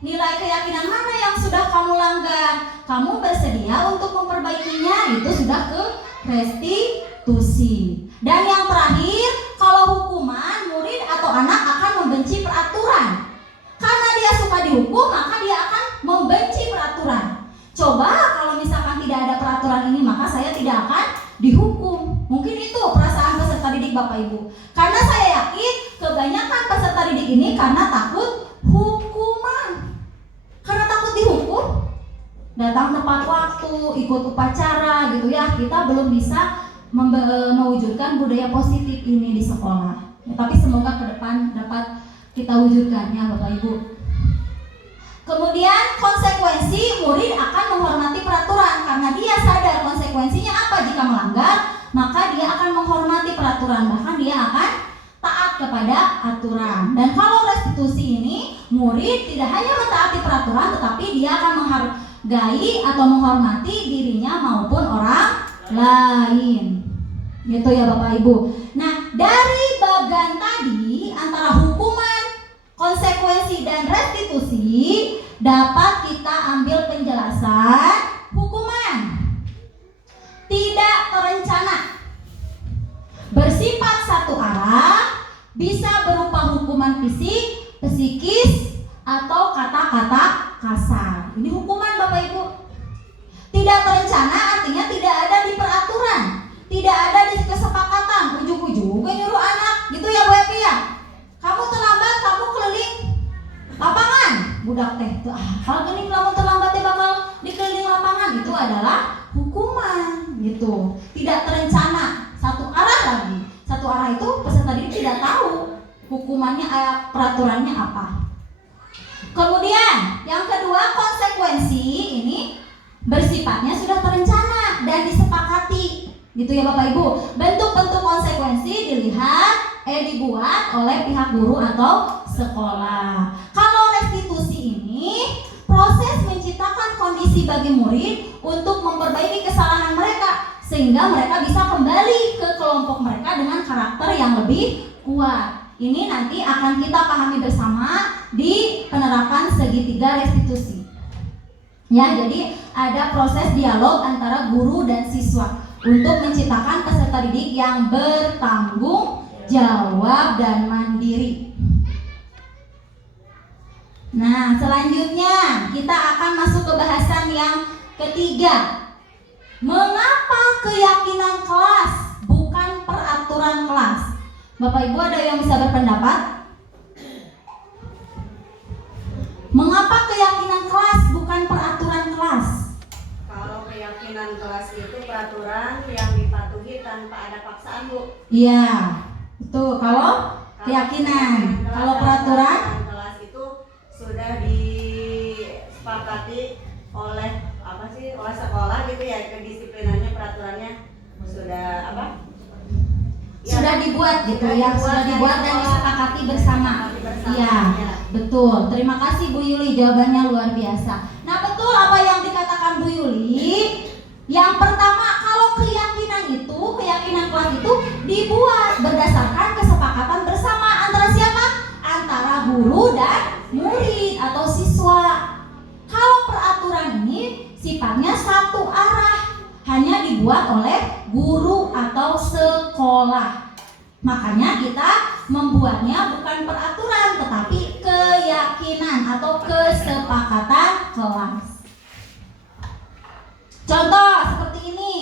nilai keyakinan mana yang sudah kamu langgar, kamu bersedia untuk memperbaikinya, itu sudah ke restitusi. Dan yang terakhir, kalau hukuman, murid atau anak akan membenci peraturan. Karena dia suka dihukum, maka dia akan membenci peraturan. Coba kalau misalkan tidak ada peraturan ini, maka saya tidak akan dihukum. Mungkin itu perasaan peserta didik Bapak Ibu. Karena saya yakin kebanyakan peserta didik ini karena takut hukuman. Karena takut dihukum, datang tepat waktu, ikut upacara gitu ya. Kita belum bisa mewujudkan budaya positif ini di sekolah ya, tapi semoga ke depan dapat kita wujudkan ya Bapak Ibu. Kemudian konsekuensi, murid akan menghormati peraturan karena dia sadar konsekuensinya apa jika melanggar, maka dia akan menghormati peraturan, bahkan dia akan taat kepada aturan. Dan kalau restitusi ini, murid tidak hanya mentaati peraturan, tetapi dia akan menghargai atau menghormati dirinya maupun orang lain. Gitu ya Bapak Ibu. Nah, dari bagan tadi antara hukuman, konsekuensi dan restitusi dapat kita ambil penjelasan. Hukuman tidak terencana, bersifat satu arah, bisa berupa hukuman fisik, psikis, atau kata-kata kasar. Ini hukuman Bapak Ibu. Tidak terencana artinya tidak ada di peraturan, tidak ada di kesepakatan, ujung-ujungnya nyuruh anak gitu ya Bu Epi ya. Kamu terlambat, kamu keliling lapangan. Budak teh tuh kalau gini kamu terlambat ya bakal dikeliling lapangan. Itu adalah hukuman gitu. Tidak terencana, satu arah lagi. Satu arah itu peserta didik tidak tahu hukumannya, peraturannya apa. Kemudian yang kedua, konsekuensi ini bersifatnya sudah terencana dan disepakati gitu ya Bapak Ibu. Bentuk-bentuk konsekuensi dibuat oleh pihak guru atau sekolah. Kalau restitusi ini proses menciptakan kondisi bagi murid untuk memperbaiki kesalahan mereka sehingga mereka bisa kembali ke kelompok mereka dengan karakter yang lebih kuat. Ini nanti akan kita pahami bersama di penerapan segitiga restitusi. Ya, jadi ada proses dialog antara guru dan siswa untuk menciptakan peserta didik yang bertanggung jawab dan mandiri. Nah, selanjutnya kita akan masuk ke bahasan yang ketiga. Mengapa keyakinan kelas bukan peraturan kelas? Bapak Ibu ada yang bisa berpendapat? Mengapa keyakinan kelas bukan peraturan kelas? Kalau keyakinan kelas itu peraturan yang dipatuhi tanpa ada paksaan, Bu. Iya, betul. Kalau keyakinan, kalau peraturan kelas itu sudah disepakati oleh oleh sekolah gitu ya, kedisiplinannya, peraturannya sudah apa? Ya, sudah dibuat gitu ya, sudah dibuat dan disepakati bersama. Iya, betul. Terima kasih Bu Yuli, jawabannya luar biasa. Nah, betul apa yang dikatakan Bu Yuli. Yang pertama, kalau keyakinan kelas itu dibuat berdasarkan kesepakatan bersama antara siapa? Antara guru dan murid atau siswa. Kalau peraturan ini sifatnya satu arah, hanya dibuat oleh guru atau sekolah. Makanya kita membuatnya bukan peraturan tetapi keyakinan atau kesepakatan kelas. Contoh seperti ini.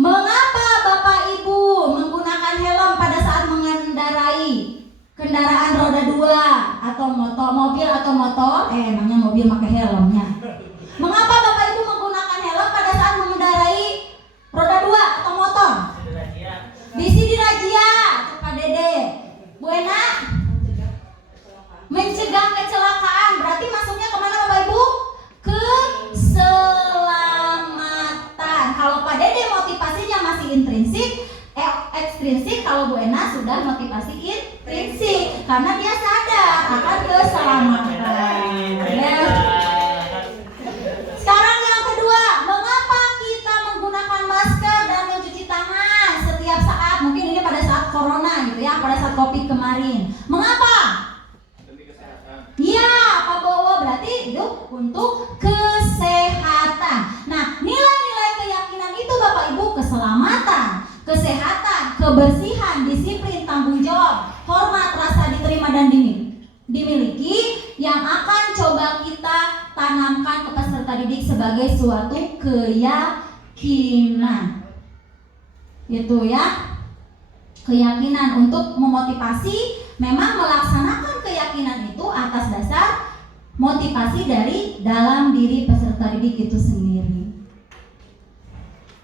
Mengapa Bapak Ibu menggunakan helm pada saat mengendarai kendaraan roda 2 atau mobil atau motor? Emangnya mobil pakai helmnya? Mengapa Bapak Ibu menggunakan helm pada saat mengendarai roda 2 atau motor? Di sini razia, Pak Dede. Bu Ena? Mencegah kecelakaan. Berarti masuknya kemana Bapak Ibu? Keselamatan. Kalau Pak Dede motivasinya masih ekstrinsik, kalau Bu Ena sudah motivasi intrinsik karena dia sadar akan keselamatan. Ya. Sekarang yang kedua, mengapa kita menggunakan masker dan mencuci tangan setiap saat? Mungkin ini pada saat corona gitu ya, pada saat Covid kemarin. Mengapa? Iya, Pak Bowo, berarti itu untuk kesehatan. Nah, nilai-nilai keyakinan itu Bapak Ibu, keselamatan, kesehatan, kebersihan, disiplin, tanggung jawab, hormat, rasa diterima dan dimiliki yang akan coba kita tanamkan ke peserta didik sebagai suatu keyakinan. Itu ya, keyakinan untuk memotivasi. Memang melaksanakan keyakinan itu atas dasar motivasi dari dalam diri peserta didik itu sendiri.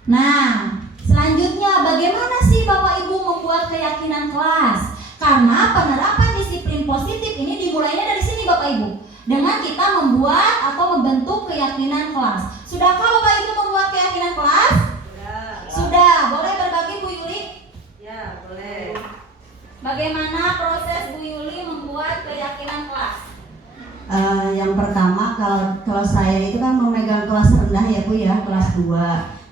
Nah, selanjutnya bagaimana sih Bapak Ibu membuat keyakinan kelas? Karena penerapan disiplin positif ini dimulainya dari sini Bapak Ibu, dengan kita membuat atau membentuk keyakinan kelas. Sudahkah Bapak Ibu membuat keyakinan kelas? Sudah. Boleh berbagi Bu Yuli? Ya, boleh. Bagaimana proses Bu Yuli membuat keyakinan kelas? Yang pertama, kalau saya itu kan memegang kelas rendah ya Bu ya, kelas 2.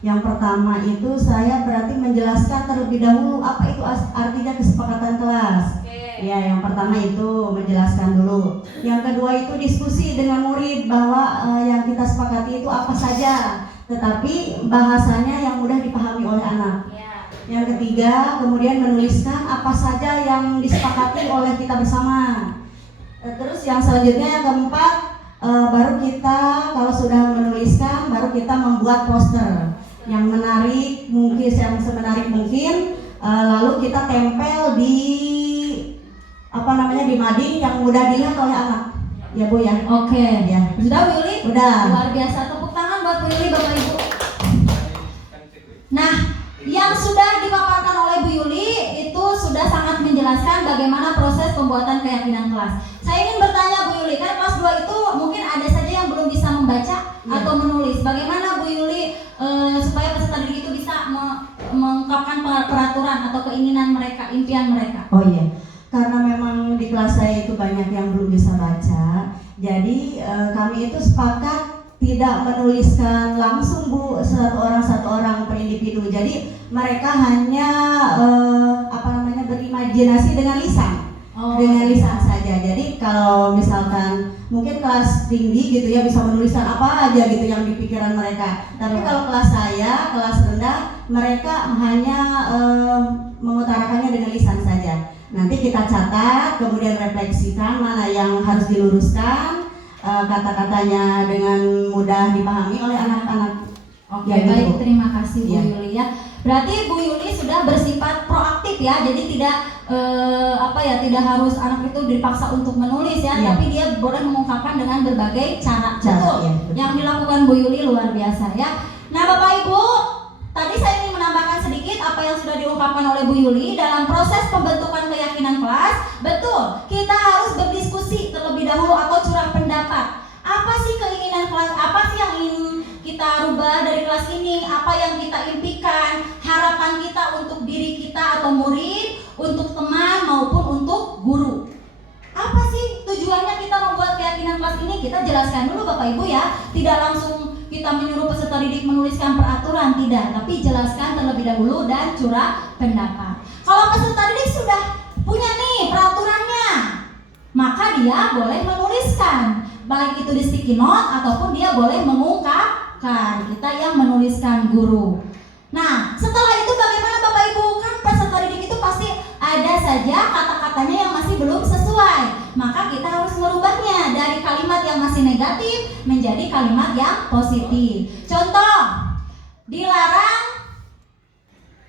Yang pertama itu saya berarti menjelaskan terlebih dahulu apa itu artinya kesepakatan kelas. Ya, yang pertama itu menjelaskan dulu. Yang kedua itu diskusi dengan murid bahwa yang kita sepakati itu apa saja, tetapi bahasanya yang mudah dipahami oleh anak. Yang ketiga, kemudian menuliskan apa saja yang disepakati oleh kita bersama. Terus yang selanjutnya yang keempat, baru kita kalau sudah menuliskan, baru kita membuat poster yang menarik, mungkin yang semenarik mungkin, lalu kita tempel di di mading yang mudah dilihat oleh anak. Ya Bu ya. Oke. Ya. Sudah Bu Yuli? Udah. Luar biasa, tepuk tangan buat Bu Yuli Bapak Ibu. Nah, yang sudah dipaparkan oleh Bu Yuli itu sudah sangat menjelaskan bagaimana proses pembuatan keyakinan kelas. Saya ingin bertanya Bu Yuli, kan kelas 2 itu mungkin ada saja yang belum bisa membaca atau menulis. Bagaimana Bu Yuli supaya peserta didik itu bisa mengungkapkan peraturan atau keinginan mereka, impian mereka? Oh iya, karena memang di kelas saya itu banyak yang belum bisa baca. Jadi kami itu sepakat tidak menuliskan langsung Bu, satu orang per individu. Jadi mereka hanya berimajinasi dengan lisan. Dengan lisan saja. Jadi kalau misalkan mungkin kelas tinggi gitu ya bisa menuliskan apa aja gitu yang di pikiran mereka. Tapi kalau kelas saya, kelas rendah, mereka hanya mengutarakannya dengan lisan saja. Nanti kita catat, kemudian refleksikan mana yang harus diluruskan, kata-katanya dengan mudah dipahami oleh anak-anak. Oke, ya, baik, gitu. terima kasih Bu Ya. Yuli ya. Berarti Bu Yuli sudah bersifat proaktif ya, jadi tidak tidak harus anak itu dipaksa untuk menulis ya, Ya. tapi dia boleh mengungkapkan dengan berbagai cara. Ya, Betul. betul. Yang dilakukan Bu Yuli luar biasa ya. Nah Bapak Ibu, tadi saya ingin menambahkan sedikit apa yang sudah diungkapkan oleh Bu Yuli dalam proses pembentukan keyakinan kelas. Betul, kita harus berdiskusi terlebih dahulu atau curah pendapat. Apa sih keinginan kelas? Apa sih yang ingin kita rubah dari kelas ini? Apa yang kita impikan? Harapan kita untuk diri kita atau murid, untuk teman maupun untuk guru. Apa sih tujuannya kita membuat keyakinan kelas ini? Kita jelaskan dulu Bapak Ibu ya. Tidak langsung kita menyuruh peserta didik menuliskan peraturan, tidak, tapi jelaskan terlebih dahulu dan curah pendapat. Kalau peserta didik sudah punya nih peraturannya, maka dia boleh menuliskan, baik itu di sticky note ataupun dia boleh mengungkapkan, kita yang menuliskan guru. Nah, setelah itu bagaimana Bapak Ibu? Kan peserta didik itu pasti ada saja kata-katanya yang masih belum sesuai. Maka kita harus merubahnya dari kalimat yang masih negatif menjadi kalimat yang positif. Contoh, dilarang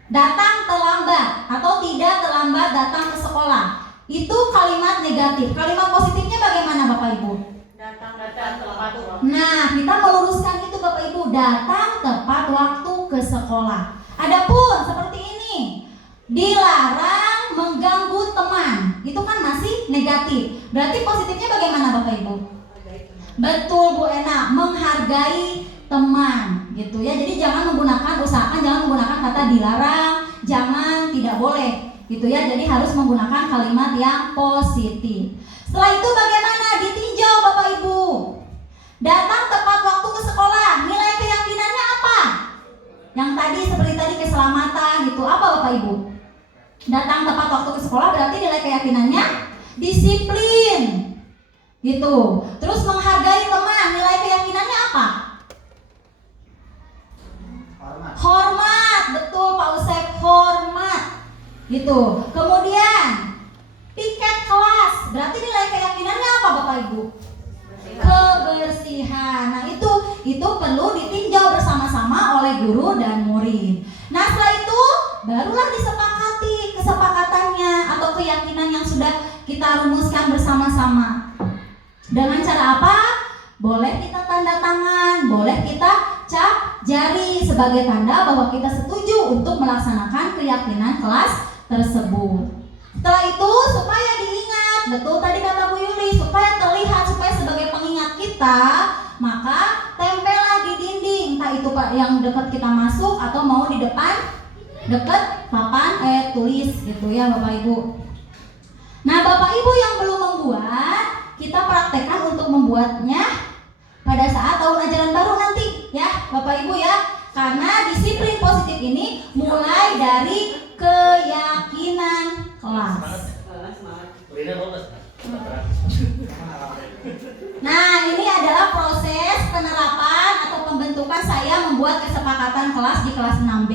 Datang terlambat atau tidak terlambat datang ke sekolah. Itu kalimat negatif. Kalimat positifnya bagaimana Bapak Ibu? Datang tepat waktu. Nah, kita meluruskan itu Bapak Ibu, datang tepat waktu ke sekolah. Adapun seperti ini, dilarang mengganggu teman. Itu kan masih negatif. Berarti positifnya bagaimana Bapak Ibu? Betul Bu Ena, menghargai teman gitu ya. Jadi usahakan jangan menggunakan kata dilarang, jangan, tidak boleh gitu ya. Jadi harus menggunakan kalimat yang positif. Setelah itu bagaimana? Ditinjau Bapak Ibu. Datang tepat waktu ke sekolah. Nilai keyakinannya apa? Yang tadi seperti tadi keselamatan gitu. Apa Bapak Ibu? Datang tepat waktu ke sekolah berarti nilai keyakinannya disiplin. Gitu. Terus menghargai teman, nilai keyakinannya apa? Hormat. Betul Pak Usep, hormat. Gitu. Kemudian piket kelas, berarti nilai keyakinannya apa Bapak Ibu? Kebersihan. Nah itu perlu ditinjau bersama-sama oleh guru dan murid. Nah setelah itu barulah disepakati kesepakatannya atau keyakinan yang sudah kita rumuskan bersama-sama. Dengan cara apa? Boleh kita tanda tangan, boleh kita cap jari sebagai tanda bahwa kita setuju untuk melaksanakan keyakinan kelas tersebut. Setelah itu supaya diingat, betul tadi kata Bu Yuli, supaya terlihat, supaya sebagai pengingat kita, maka tempellah di dinding, entah itu yang dekat kita masuk atau mau di depan dekat papan tulis gitu ya Bapak Ibu. Nah Bapak Ibu yang belum membuat, kita praktekkan untuk membuatnya pada saat tahun ajaran baru nanti ya Bapak Ibu ya. Karena disiplin positif ini mulai dari keyakinan kelas. Nah ini adalah proses penerapan atau pembentukan saya membuat kesepakatan kelas di kelas 6B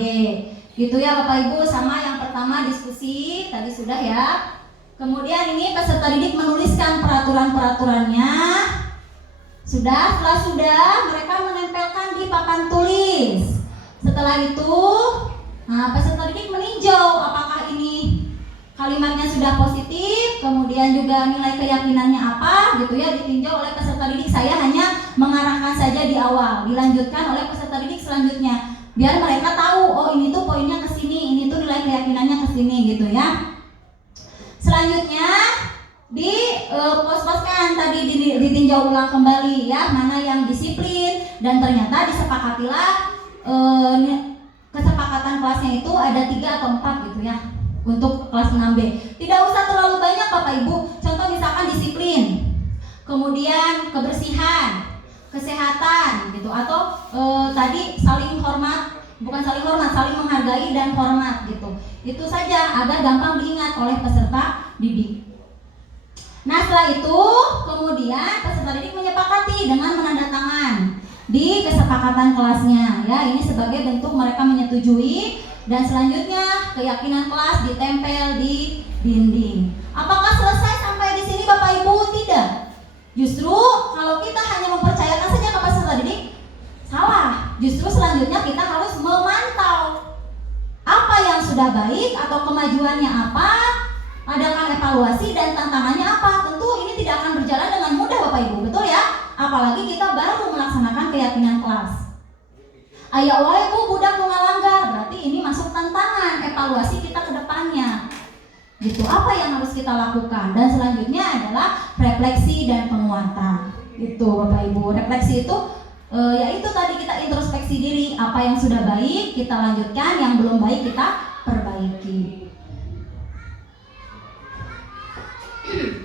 gitu ya Bapak Ibu. Sama yang pertama diskusi tadi sudah ya. Kemudian ini peserta didik menuliskan peraturan-peraturannya. Setelah sudah mereka menempelkan di papan tulis. Setelah itu peserta didik meninjau apakah ini kalimatnya sudah positif, kemudian juga nilai keyakinannya apa gitu ya, ditinjau oleh peserta didik. Saya hanya mengarahkan saja di awal, dilanjutkan oleh peserta didik selanjutnya biar mereka tahu oh ini tuh poinnya ke sini, ini tuh nilai keyakinannya ke sini gitu ya. Selanjutnya di pos-poskan tadi ditinjau ulang kembali ya, mana yang disiplin, dan ternyata disepakatilah kesepakatan kelasnya itu ada 3 atau 4 gitu ya untuk kelas 6B. Tidak usah terlalu banyak Bapak Ibu. Contoh misalkan disiplin, kemudian kebersihan, kesehatan gitu, atau tadi saling hormat, bukan saling hormat, saling menghargai dan hormat gitu. Itu saja agar gampang diingat oleh peserta didik. Nah setelah itu kemudian peserta didik menyepakati dengan menandatangan di kesepakatan kelasnya ya. Ini sebagai bentuk mereka menyetujui, dan selanjutnya keyakinan kelas ditempel di dinding. Apakah selesai sampai di sini Bapak Ibu? Tidak. Justru kalau kita hanya mempercayakan saja ke peserta didik, salah. Justru selanjutnya kita harus memantau apa yang sudah baik atau kemajuannya apa, adakan evaluasi dan tantangannya apa. Tentu ini tidak akan berjalan dengan mudah Bapak Ibu, betul ya? Apalagi kita baru melaksanakan keyakinan kelas. Ayo wae Bu budak nu ngalanggar, berarti ini masuk tantangan evaluasi kita ke depannya. Gitu, apa yang harus kita lakukan? Dan selanjutnya adalah refleksi dan penguatan. Itu Bapak Ibu, refleksi itu yaitu tadi kita introspeksi diri, apa yang sudah baik kita lanjutkan, yang belum baik kita perbaiki.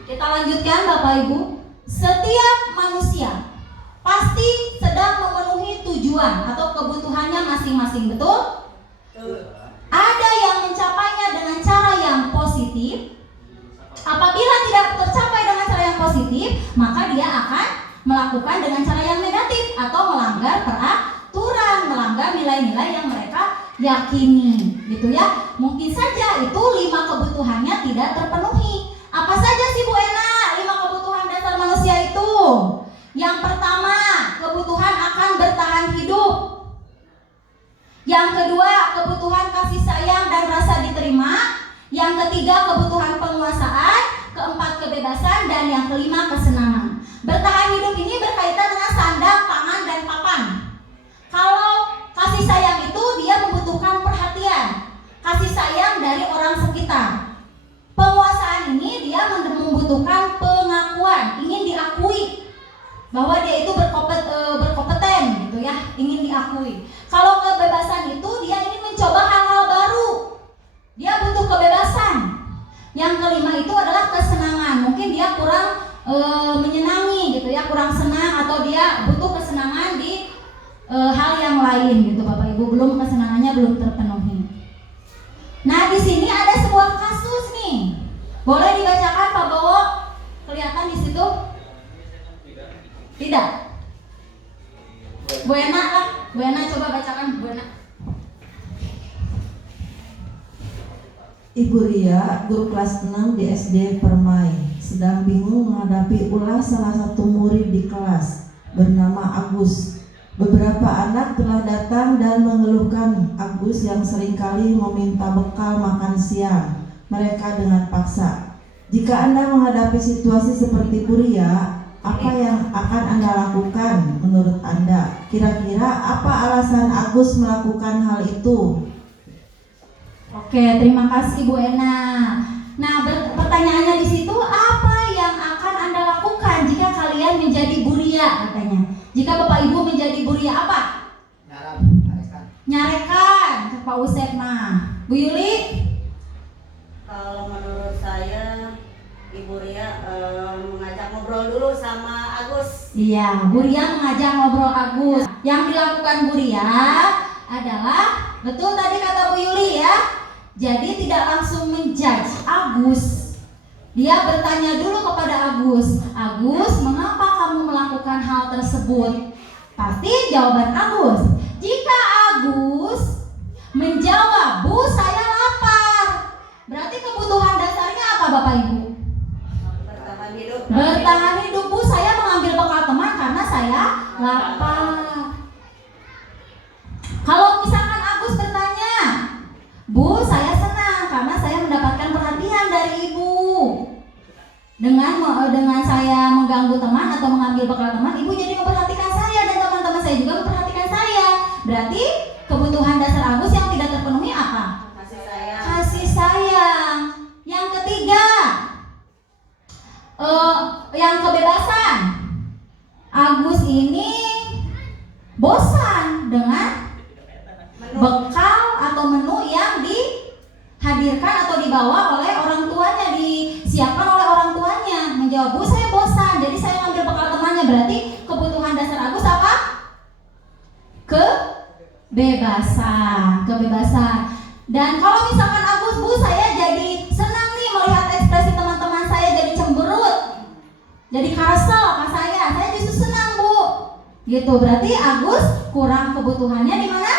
Kita lanjutkan Bapak Ibu. Setiap manusia pasti sedang memenuhi tujuan atau kebutuhannya masing-masing, betul? Ada yang mencapainya dengan cara yang positif. Apabila tidak tercapai dengan cara yang positif, maka dia akan melakukan dengan cara yang negatif atau melanggar peraturan, melanggar nilai-nilai yang mereka yakini, gitu ya. Mungkin saja itu 5 kebutuhannya tidak terpenuhi. Apa saja sih Bu Ena 5 kebutuhan dasar manusia itu? Yang pertama, kebutuhan akan bertahan hidup. Yang kedua, kebutuhan kasih sayang ketiga kebutuhan penguasaan, keempat kebebasan, dan yang kelima kesenangan. Bertahan hidup ini berkaitan dengan sandang, pangan, dan papan. Kalau kasih sayang itu dia membutuhkan perhatian, kasih sayang dari orang sekitar. Penguasaan ini dia membutuhkan pengakuan, ingin diakui bahwa dia itu berkompeten gitu ya, ingin diakui. Kalau kebebasan itu dia ingin mencoba hal-hal baru, dia butuh kebebasan. Yang kelima itu adalah kesenangan, mungkin dia kurang menyenangi gitu ya, kurang senang atau dia butuh kesenangan di hal yang lain gitu Bapak Ibu, belum kesenangannya belum terpenuhi. Nah di sini ada sebuah kasus nih, boleh dibacakan Pak Bowo? Kelihatan di situ? Tidak. Bu Ena lah, Bu Ena coba bacakan Bu Ena. Ibu Ria, guru kelas 6 di SD Permai, sedang bingung menghadapi ulah salah satu murid di kelas bernama Agus. Beberapa anak telah datang dan mengeluhkan Agus yang seringkali meminta bekal makan siang mereka dengan paksa. Jika Anda menghadapi situasi seperti Bu Ria, apa yang akan Anda lakukan menurut Anda? Kira-kira apa alasan Agus melakukan hal itu? Oke, terima kasih Bu Ena. Nah, pertanyaannya di situ, apa yang akan Anda lakukan jika kalian menjadi Bu Ria katanya? Jika Bapak Ibu menjadi Bu Ria apa? Nyarekan, Pak Usep. Nah, Bu Yuli? Kalau menurut saya Ibu Ria mengajak ngobrol dulu sama Agus. Iya, Bu Ria mengajak ngobrol Agus. Yang dilakukan Bu Ria adalah, betul tadi kata Bu Yuli ya, jadi tidak langsung menjudge Agus. Dia bertanya dulu kepada Agus, Agus, mengapa kamu melakukan hal tersebut? Pasti jawaban Agus. Jika Agus menjawab, Bu, saya lapar, berarti kebutuhan dasarnya apa Bapak Ibu? Bertahan hidup. Bertahan hidup, Bu, saya mengambil bekal teman karena saya lapar. Kalau misalkan Agus bertanya, Bu, saya senang karena saya mendapatkan perhatian dari Ibu. Dengan saya mengganggu teman atau mengambil bekal teman, Ibu jadi memperhatikan saya dan teman-teman saya juga memperhatikan saya. Berarti kebutuhan dasar Agus yang tidak terpenuhi apa? Kasih sayang. Kasih sayang. Yang ketiga, yang kebebasan. Agus ini bosan dengan bekal atau menu yang dihadirkan atau dibawa oleh orang tuanya, disiapkan oleh orang tuanya. Menjawab, Bu, saya bosan, jadi saya ambil bekal temannya. Berarti kebutuhan dasar Agus apa? Kebebasan. Dan kalau misalkan Agus, Bu, saya jadi senang nih melihat ekspresi teman-teman saya jadi cemberut, jadi karsel ke saya justru senang, Bu. Gitu, berarti Agus kurang kebutuhannya di mana?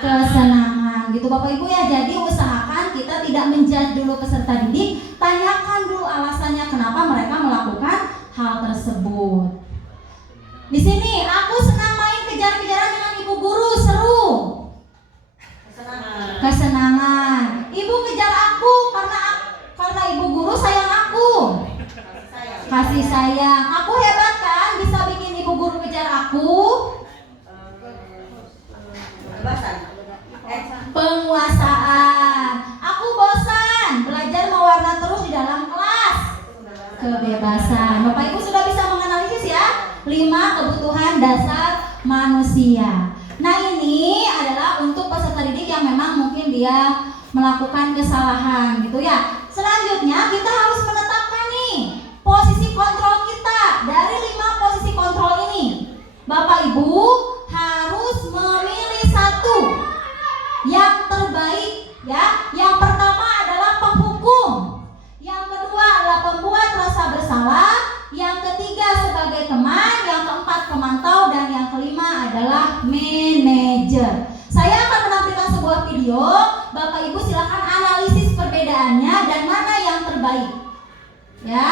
Kesenangan. Gitu Bapak Ibu ya. Jadi usahakan kita tidak menjudge dulu peserta didik, tanyakan dulu alasannya kenapa mereka melakukan hal tersebut. Di sini aku senang main kejar-kejaran dengan ibu guru, seru. Kesenangan. Ibu kejar aku karena ibu guru sayang aku. Kasih sayang. Aku hebat kan bisa bikin ibu guru kejar aku. Penguasaan. Aku bosan belajar mewarna terus di dalam kelas. Kebebasan. Bapak Ibu sudah bisa menganalisis ya 5 kebutuhan dasar manusia. Nah, ini adalah untuk peserta didik yang memang mungkin dia melakukan kesalahan gitu ya. Selanjutnya kita harus menetapkan nih posisi kontrol kita. Dari 5 posisi kontrol ini, Bapak Ibu harus memilih satu yang terbaik ya. Yang pertama adalah penghukum, yang kedua adalah pembuat rasa bersalah, yang ketiga sebagai teman, yang keempat pemantau, dan yang kelima adalah manajer. Saya akan menampilkan sebuah video. Bapak Ibu silakan analisis perbedaannya dan mana yang terbaik ya.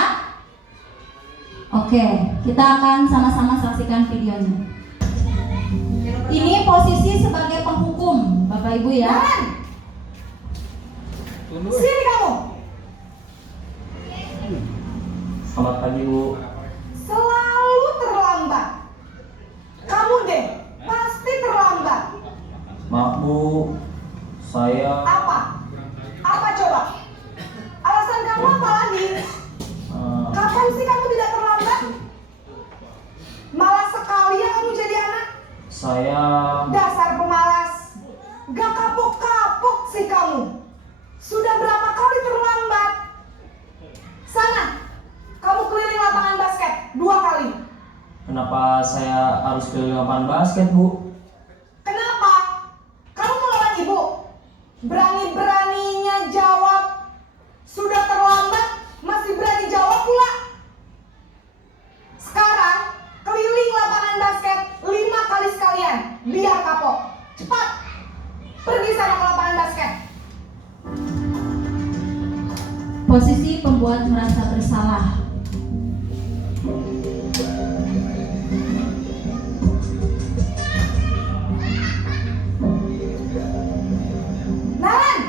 Oke, kita akan sama-sama saksikan videonya. Ini posisi sebagai penghukum, Bapak Ibu ya. Sini kamu. Selamat pagi, Bu. Selalu terlambat. Kamu deh, pasti terlambat. Maaf, Bu. Saya Apa? Apa coba? Alasan kamu apa lagi? Kapan sih kamu tidak terlambat? Malas sekali ya kamu jadi anak. saya Dasar pemalas. Gak kapok-kapok sih kamu. Sudah berapa kali terlambat? Sana, kamu keliling lapangan basket 2 kali. Kenapa saya harus keliling lapangan basket, Bu? Kenapa? Kamu melawan ibu? Berani-beraninya jawab. Sudah terlambat, masih berani jawab pula. Sekarang, keliling lapangan basket 5 kali sekalian. Biar kapok. Cepat. Pergi sana ke lapangan basket. Posisi pembuat merasa bersalah. Naren!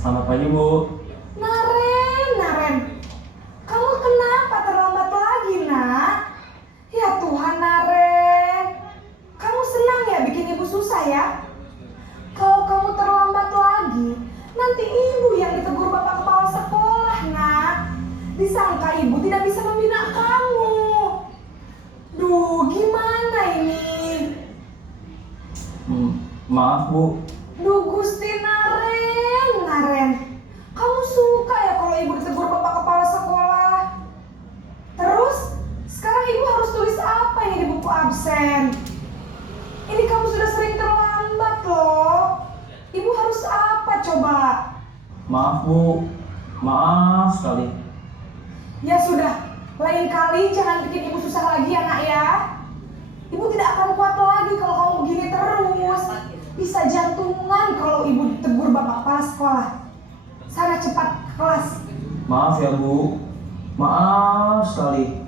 Selamat pagi, Bu. Naren. Kamu kenapa terlambat lagi, nak? Ya Tuhan, Naren. Kamu senang ya bikin ibu susah ya? Kalau kamu terlambat lagi, nanti ibu yang ditegur bapak kepala sekolah, nak. Disangka ibu tidak bisa membina kamu. Duh, gimana ini? Maaf, Bu. Duh, Gusti Naren. Kamu suka ya kalau ibu ditegur bapak kepala sekolah? Terus, sekarang ibu harus tulis apa ini di buku absen? Ini kamu sudah sering terlambat loh. Ibu harus apa coba? Maaf, Bu. Maaf sekali. Ya sudah, lain kali jangan bikin ibu susah lagi ya nak ya. Ibu tidak akan kuat lagi kalau kamu begini terus. Bisa jantungan kalau ibu ditegur bapak kepala sekolah. Sana cepat ke kelas. Maaf ya, Bu. Maaf sekali.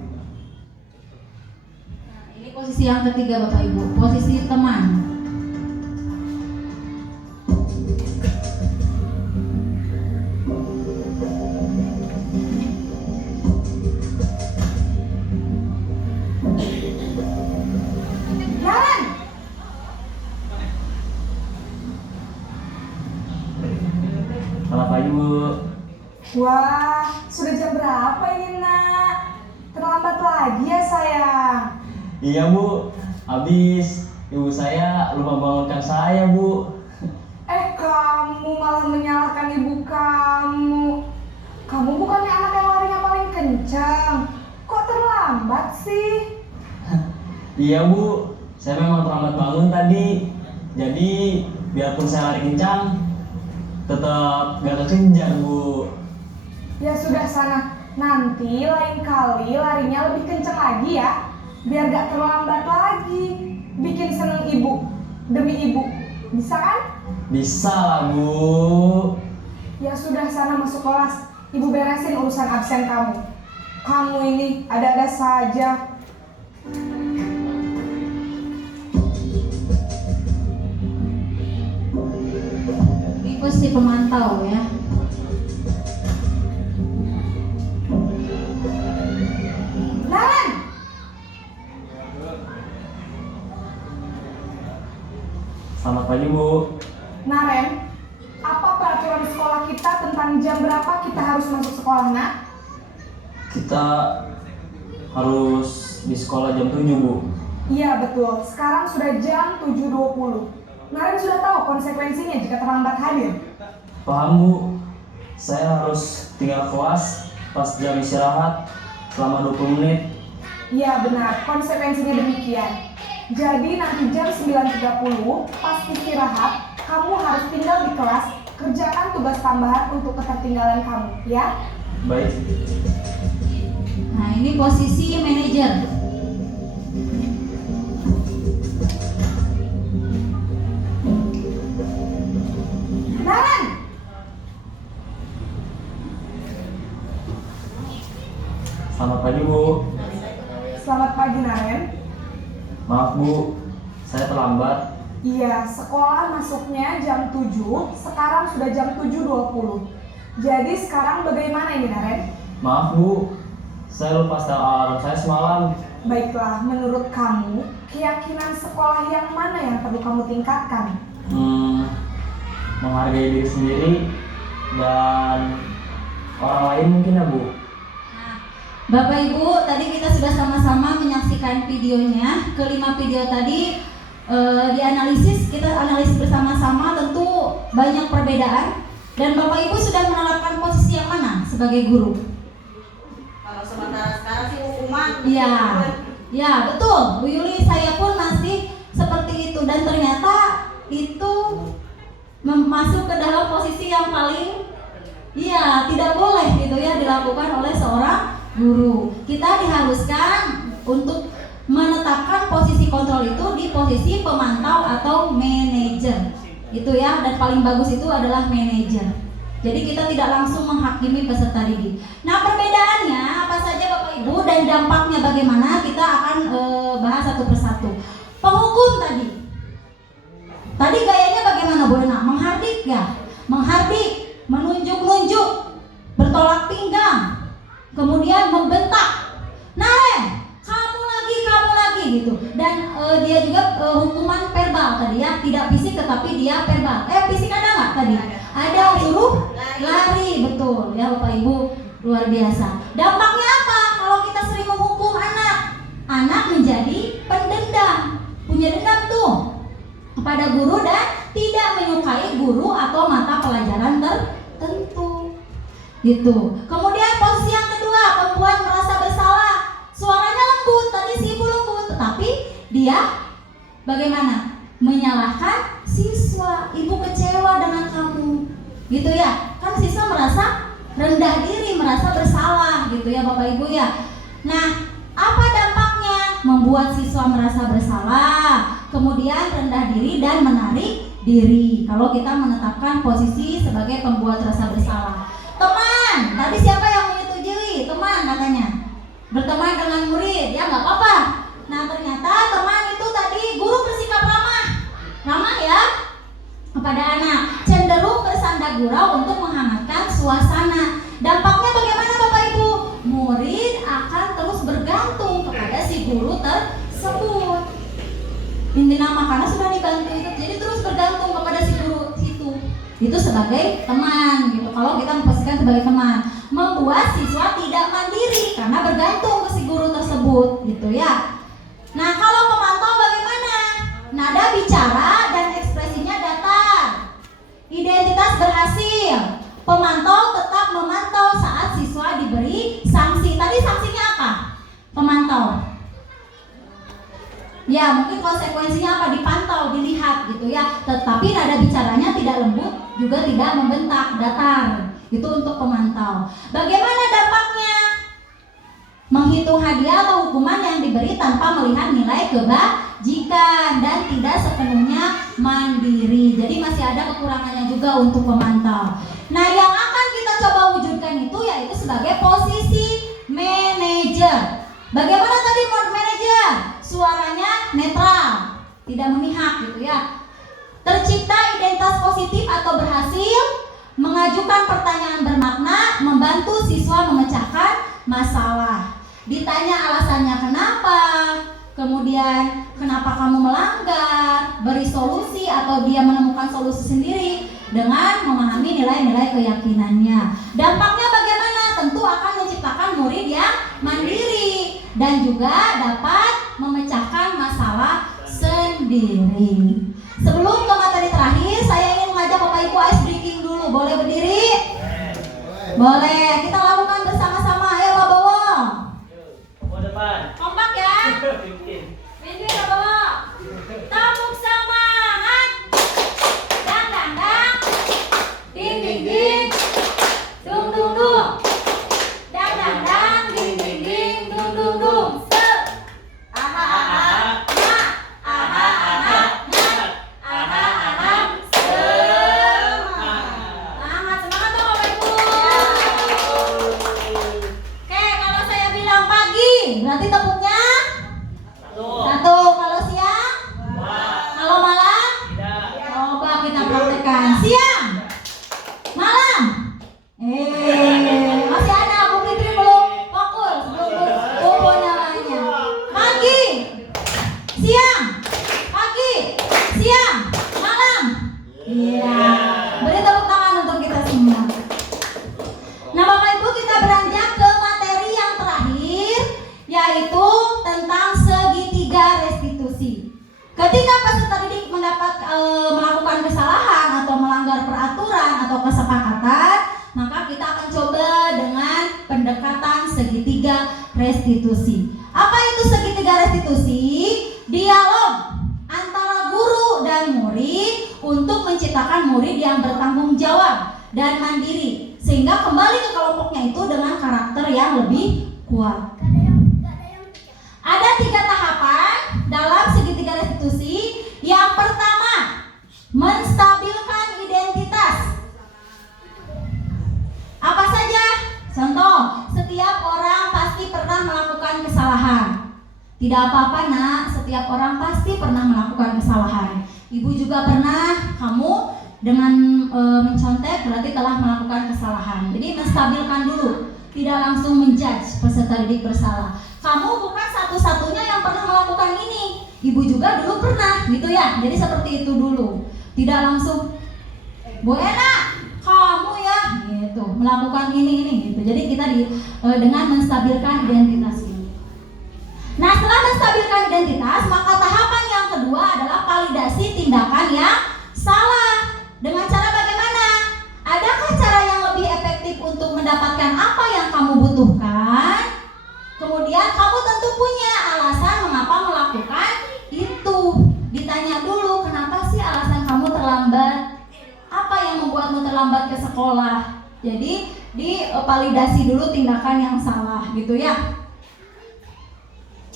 Ini posisi yang ketiga Bapak Ibu, posisi teman. Naren! Selamat pagi, Bu. Wah, sudah jam berapa ini nak? Terlambat lagi ya sayang. Iya, Bu. Habis ibu saya lupa bangunkan saya, Bu. Kamu malah menyalahkan ibu kamu. Kamu bukannya anak yang larinya paling kencang. Kok terlambat sih? Iya, Bu. Saya memang terlambat bangun tadi. Jadi, biarpun saya lari kencang, tetap gak kekejar, Bu. Ya sudah sana. Nanti lain kali larinya lebih kencang lagi ya. Biar gak terlambat lagi. Bikin seneng ibu. Demi ibu. Bisa kan? Bisa lah, Bu. Ya sudah sana masuk kelas. Ibu beresin urusan absen kamu. Kamu ini ada-ada saja. Ini posisi pemantau ya. Naren! Selamat pagi, Bu. Naren, apa peraturan sekolah kita tentang jam berapa kita harus masuk sekolah, nak? Kita harus di sekolah jam 7, Bu. Iya betul, sekarang sudah jam 7.20. Naren sudah tahu konsekuensinya jika terlambat hadir. Paham, Bu. Saya harus tinggal kelas pas jam istirahat selama 20 menit. Iya benar, konsekuensinya demikian. Jadi nanti jam 9.30 pas istirahat, kamu harus tinggal di kelas, kerjakan tugas tambahan untuk ketertinggalan kamu, ya? Baik. Nah, ini posisi manajer. Naren! Selamat pagi, Bu. Selamat pagi, Naren. Maaf, Bu. Saya terlambat. Iya, sekolah masuknya jam 7, sekarang sudah jam 7.20. Jadi sekarang bagaimana ini, Naren? Maaf Bu, saya lupa setel alarm saya semalam. Baiklah, menurut kamu, keyakinan sekolah yang mana yang perlu kamu tingkatkan? Menghargai diri sendiri dan orang lain mungkin ya Bu. Bapak Ibu, tadi kita sudah sama-sama menyaksikan videonya. Kelima video tadi dianalisis, kita analisis bersama-sama, tentu banyak perbedaan. Dan Bapak Ibu sudah menerapkan posisi yang mana sebagai guru? Kalau sementara sekarang sih hukuman. Iya, ya betul Bu Yuli, saya pun masih seperti itu. Dan ternyata itu masuk ke dalam posisi yang paling tidak boleh gitu ya dilakukan oleh seorang guru. Kita diharuskan untuk menetapkan posisi kontrol itu di posisi pemantau atau manajer itu ya, dan paling bagus itu adalah manajer. Jadi kita tidak langsung menghakimi peserta didik. Nah, perbedaannya apa saja Bapak Ibu dan dampaknya bagaimana, kita akan bahas satu persatu. Penghukum tadi gayanya bagaimana Bu Ena? Menghardik ya? Menghardik, menunjuk-nunjuk, bertolak pinggang, kemudian membentak. Naren, kamu lagi gitu. Dan dia juga hukuman verbal tadi ya, tidak fisik tetapi dia verbal. Fisik ada nggak tadi? Ada, suruh lari, betul ya Bapak Ibu, luar biasa. Dampaknya apa? Kalau kita sering menghukum anak menjadi pendendam, punya dendam tuh kepada guru dan tidak menyukai guru atau mata pelajaran tertentu gitu. Kemudian posisi yang kedua, perempuan merasa bersalah, suaranya lembut, tadi si ibu lembut, tetapi dia bagaimana? Menyalahkan siswa. Ibu kecewa dengan kamu gitu ya, kan siswa merasa rendah diri, merasa bersalah gitu ya Bapak Ibu ya. Nah, apa dampaknya? Membuat siswa merasa bersalah, kemudian rendah diri dan menarik diri kalau kita menetapkan posisi sebagai pembuat rasa bersalah. Teman, tadi siapa yang menyetujui? Teman katanya berteman dengan murid, ya nggak apa-apa. Nah, ternyata teman itu tadi guru bersikap ramah ya kepada anak, cenderung bersanda gurau untuk menghangatkan suasana. Dampaknya bagaimana Bapak Ibu? Murid akan terus bergantung kepada si guru tersebut. Intinya karena sudah dibantu itu, jadi terus bergantung kepada si guru itu sebagai teman gitu. Kalau kita memposisikan sebagai teman, membuat siswa tidak mandiri karena bergantung ke si guru tersebut gitu ya. Nah, kalau pemantau bagaimana? Nada bicara dan ekspresinya datar. Identitas berhasil. Pemantau tetap memantau saat siswa diberi sanksi. Tadi sanksinya apa? Pemantau. Ya, mungkin konsekuensinya apa? Dipantau, dilihat gitu ya. Tetapi nada bicaranya tidak lembut, juga tidak membentak, datar. Itu untuk pemantau. Bagaimana dampaknya? Menghitung hadiah atau hukuman yang diberi tanpa melihat nilai kebajikan dan tidak sepenuhnya mandiri. Jadi masih ada kekurangannya juga untuk pemantau. Nah, yang akan kita coba wujudkan itu yaitu sebagai posisi manajer. Bagaimana tadi manajer? Suaranya netral, tidak memihak gitu ya. Tercipta identitas positif atau berhasil, mengajukan pertanyaan bermakna, membantu siswa memecahkan masalah. Ditanya alasannya kenapa, kemudian kenapa kamu melanggar, beri solusi atau dia menemukan solusi sendiri dengan memahami nilai-nilai keyakinannya. Dampaknya bagaimana? Tentu akan menciptakan murid yang mandiri dan juga dapat memecahkan masalah sendiri. Sebelum ke materi terakhir, saya ingin mengajak Bapak Ibu ice breaking dulu. Boleh berdiri? Boleh. Kita lakukan bersama-sama. Ayo Pak Bowo. Kompak ya. Minggu Pak Bowo. Tepuk semangat. Dang dang dang. Ding ding ding. Dung dung dung. Dang dang dang. Ding ding ding. Dung dung dung. Aha aha. Semangat dong Bapak Ibu. restitusi. Apa itu segitiga restitusi? Dialog antara guru dan murid untuk menciptakan murid yang bertanggung jawab dan mandiri, sehingga kembali ke kelompoknya itu dengan karakter yang lebih kuat. Ada 3 tahapan dalam segitiga restitusi. Yang pertama, menstabilkan identitas. Apa saja? Contoh, setiap orang pasti pernah melakukan kesalahan. Tidak apa-apa nak, setiap orang pasti pernah melakukan kesalahan. Ibu juga pernah, kamu dengan mencontek berarti telah melakukan kesalahan. Jadi menstabilkan dulu, tidak langsung menjudge peserta didik bersalah. Kamu bukan satu-satunya yang pernah melakukan ini. Ibu juga dulu pernah, gitu ya. Jadi seperti itu dulu. Tidak langsung, Bu Ena, kamu ya, gitu, melakukan ini, gitu. Jadi kita dengan menstabilkan identitas ini. Nah, setelah menstabilkan identitas, maka tahapan yang kedua adalah validasi tindakan yang salah. Dengan cara bagaimana? Adakah cara yang lebih efektif untuk mendapatkan apa yang kamu butuhkan? Kemudian kamu tentu punya alasan mengapa melakukan itu. Ditanya dulu, kenapa sih alasan kamu terlambat? Apa yang membuatmu terlambat ke sekolah? Jadi divalidasi dulu tindakan yang salah, gitu ya.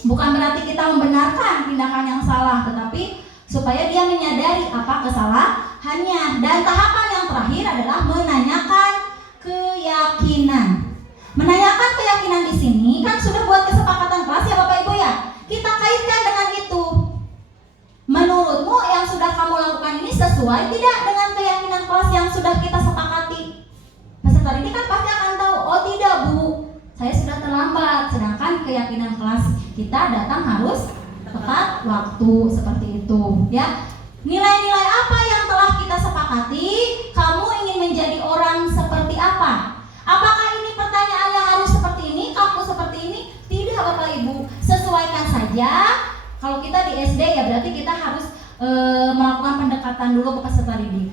Bukan berarti kita membenarkan tindakan yang salah, tetapi supaya dia menyadari apa kesalahannya. Dan tahapan yang terakhir adalah menanyakan keyakinan. Menanyakan keyakinan di sini kan sudah buat kesepakatan kelas ya Bapak Ibu ya. Kita kaitkan dengan itu. Menurutmu yang sudah kamu lakukan ini sesuai tidak dengan keyakinan kelas yang sudah kita sepakati? Peserta didik kan pasti akan tahu, oh tidak Bu, saya sudah terlambat. Sedangkan keyakinan kelas kita datang harus tepat waktu, seperti itu ya. Nilai-nilai apa yang telah kita sepakati? Kamu ingin menjadi orang seperti apa? Apakah ini pertanyaannya harus seperti ini, kamu seperti ini? Tidak Bapak Ibu, sesuaikan saja. Kalau kita di SD ya berarti kita harus melakukan pendekatan dulu ke peserta didik.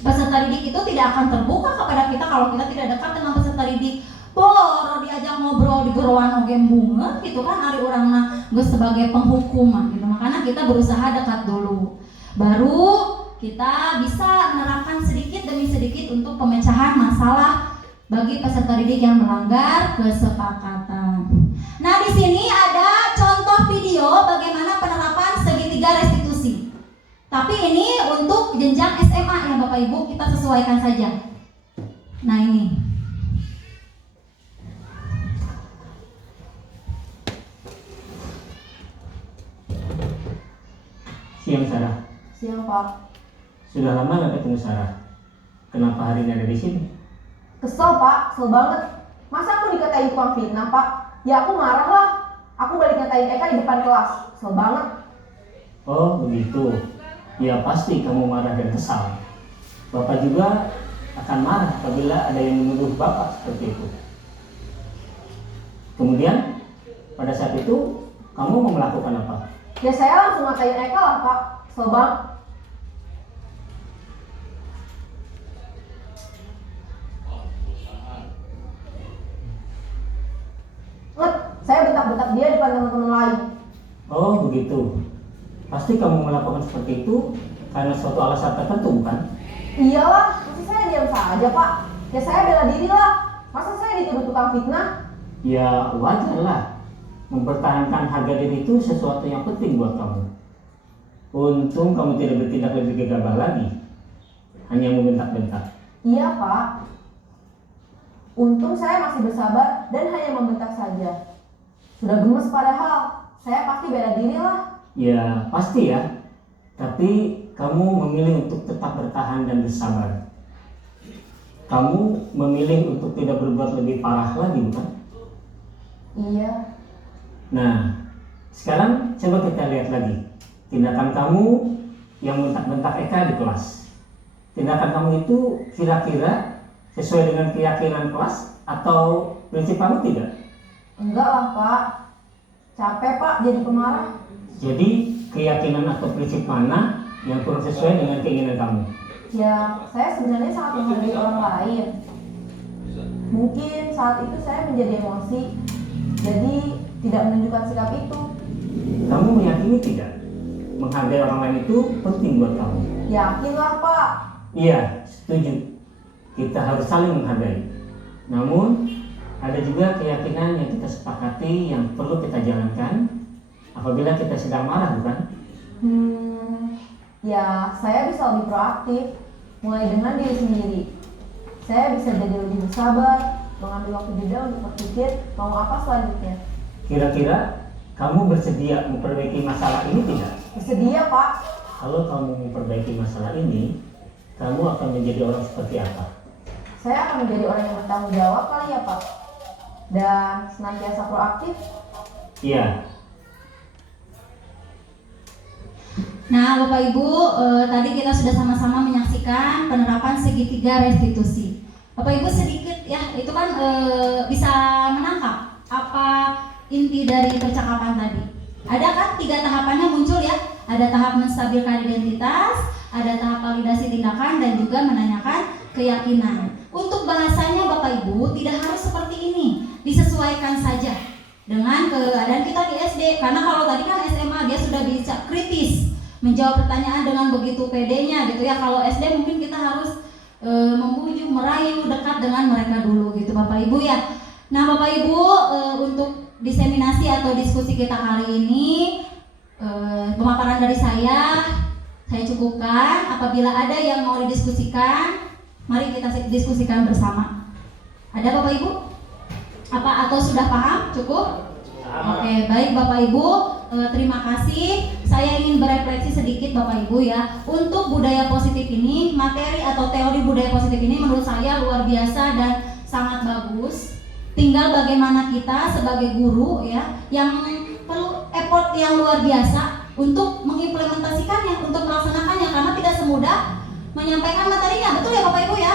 Peserta didik itu tidak akan terbuka kepada kita kalau kita tidak dekat dengan peserta didik. Boro diajak ngobrol di geroan oge bunga gitu kan, ari urangna geus sebagai penghukum gitu. Makanya kita berusaha dekat dulu. Baru kita bisa menerapkan sedikit demi sedikit untuk pemecahan masalah bagi peserta didik yang melanggar kesepakatan. Nah, di sini ada contoh video bagaimana penerapan segitiga restitusi. Tapi ini untuk jenjang SMA ya Bapak Ibu, kita sesuaikan saja. Nah, ini. Siang Sarah. Siang Pak. Sudah lama gak ketemu Sarah. Kenapa hari ini ada di sini? Kesel Pak, kesel banget. Masa aku dikatain tukang fitnah Pak? Ya aku marah lah. Aku balik ngatain Eka di depan kelas. Kesel banget. Oh begitu. Ya pasti kamu marah dan kesal. Bapak juga akan marah apabila ada yang menuduh Bapak seperti itu. Kemudian pada saat itu kamu mau melakukan apa? Ya saya langsung ngatain Eka lah Pak. Kesel banget. Saya bentak-bentak dia depan teman-teman lain. Oh begitu. Pasti kamu melakukan seperti itu karena suatu alasan tertentu bukan? Iyalah, masa saya diam saja Pak? Ya saya bela diri lah. Masa saya dituduh tukang fitnah? Ya wajar lah. Mempertahankan harga diri itu sesuatu yang penting buat kamu. Untung kamu tidak bertindak lebih gegabah lagi. Hanya membentak-bentak. Iya Pak. Untung saya masih bersabar dan hanya membentak saja. Sudah gemes padahal, saya pasti bela diri lah. Ya pasti ya. Tapi kamu memilih untuk tetap bertahan dan bersabar. Kamu memilih untuk tidak berbuat lebih parah lagi bukan? Iya. Nah, sekarang coba kita lihat lagi tindakan kamu yang bentak-bentak Eka di kelas. Tindakan kamu itu kira-kira sesuai dengan keyakinan kelas atau prinsip kamu tidak? Enggak lah Pak. Capek Pak jadi pemarah. Jadi keyakinan atau prinsip mana yang kurang sesuai dengan keinginan kamu? Ya, saya sebenarnya sangat menghargai orang lain. Mungkin saat itu saya menjadi emosi. jadi tidak menunjukkan sikap itu. Kamu meyakini tidak? Menghargai orang lain itu penting buat kamu. Yakinlah Pak. Iya, setuju. Kita harus saling menghargai. Namun, ada juga keyakinan yang kita sepakati yang perlu kita jalankan apabila kita sedang marah, bukan? Ya, saya bisa lebih proaktif, mulai dengan diri sendiri. Saya bisa jadi lebih bersabar, mengambil waktu jeda untuk berpikir mau apa selanjutnya. Kira-kira kamu bersedia memperbaiki masalah ini tidak? Bersedia Pak. Kalau kamu memperbaiki masalah ini, kamu akan menjadi orang seperti apa? Saya akan menjadi orang yang bertanggung jawab kali ya Pak. Dan senantiasa proaktif. Iya. Nah, Bapak Ibu, tadi kita sudah sama-sama menyaksikan penerapan segitiga restitusi. Bapak Ibu sedikit ya, itu kan bisa menangkap apa inti dari percakapan tadi. Ada kan 3 tahapannya muncul ya. Ada tahap menstabilkan identitas, ada tahap validasi tindakan, dan juga menanyakan keyakinan. Untuk bahasanya Bapak Ibu tidak harus seperti ini, disesuaikan saja dengan keadaan kita di SD. Karena kalau tadi kan SMA dia sudah bisa kritis, menjawab pertanyaan dengan begitu pedenya gitu ya. Kalau SD mungkin kita harus membujuk, merayu, dekat dengan mereka dulu gitu Bapak Ibu ya. Nah Bapak Ibu, untuk diseminasi atau diskusi kita kali ini, pemaparan dari saya cukupkan. Apabila ada yang mau didiskusikan, mari kita diskusikan bersama. Ada Bapak Ibu? Apa atau sudah paham? Cukup? Oke, baik Bapak Ibu, terima kasih. Saya ingin berefleksi sedikit Bapak Ibu ya. Untuk budaya positif ini, materi atau teori budaya positif ini menurut saya luar biasa dan sangat bagus. Tinggal bagaimana kita sebagai guru ya, yang perlu effort yang luar biasa untuk mengimplementasikannya, untuk melaksanakannya, karena tidak semudah menyampaikan materinya. Betul ya Bapak Ibu ya?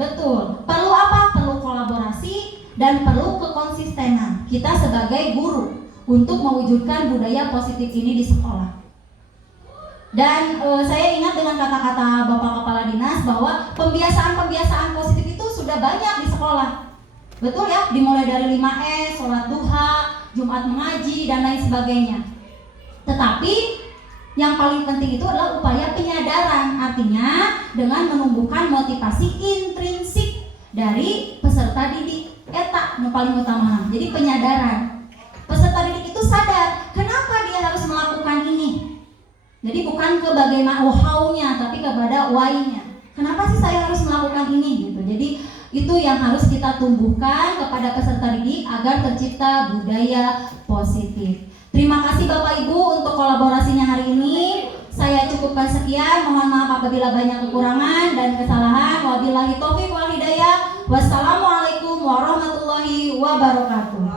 Betul. Perlu apa? Perlu kolaborasi dan perlu kekonsistenan kita sebagai guru untuk mewujudkan budaya positif ini di sekolah. Dan saya ingat dengan kata-kata Bapak Kepala Dinas bahwa pembiasaan-pembiasaan positif itu sudah banyak di sekolah. Betul ya? Dimulai dari 5S, sholat duha, Jumat mengaji, dan lain sebagainya. Tetapi yang paling penting itu adalah upaya penyadaran, artinya dengan menumbuhkan motivasi intrinsik dari peserta didik. Eta yang paling utama. Jadi penyadaran. Peserta didik itu sadar kenapa dia harus melakukan ini. Jadi bukan ke bagaimana how-nya, tapi kepada why-nya. Kenapa sih saya harus melakukan ini gitu. Jadi itu yang harus kita tumbuhkan kepada peserta didik agar tercipta budaya positif. Terima kasih Bapak Ibu untuk kolaborasinya hari ini. Saya cukupkan sekian. Mohon maaf apabila banyak kekurangan dan kesalahan. Wabillahi taufiq wal hidayah. Wassalamualaikum warahmatullahi wabarakatuh.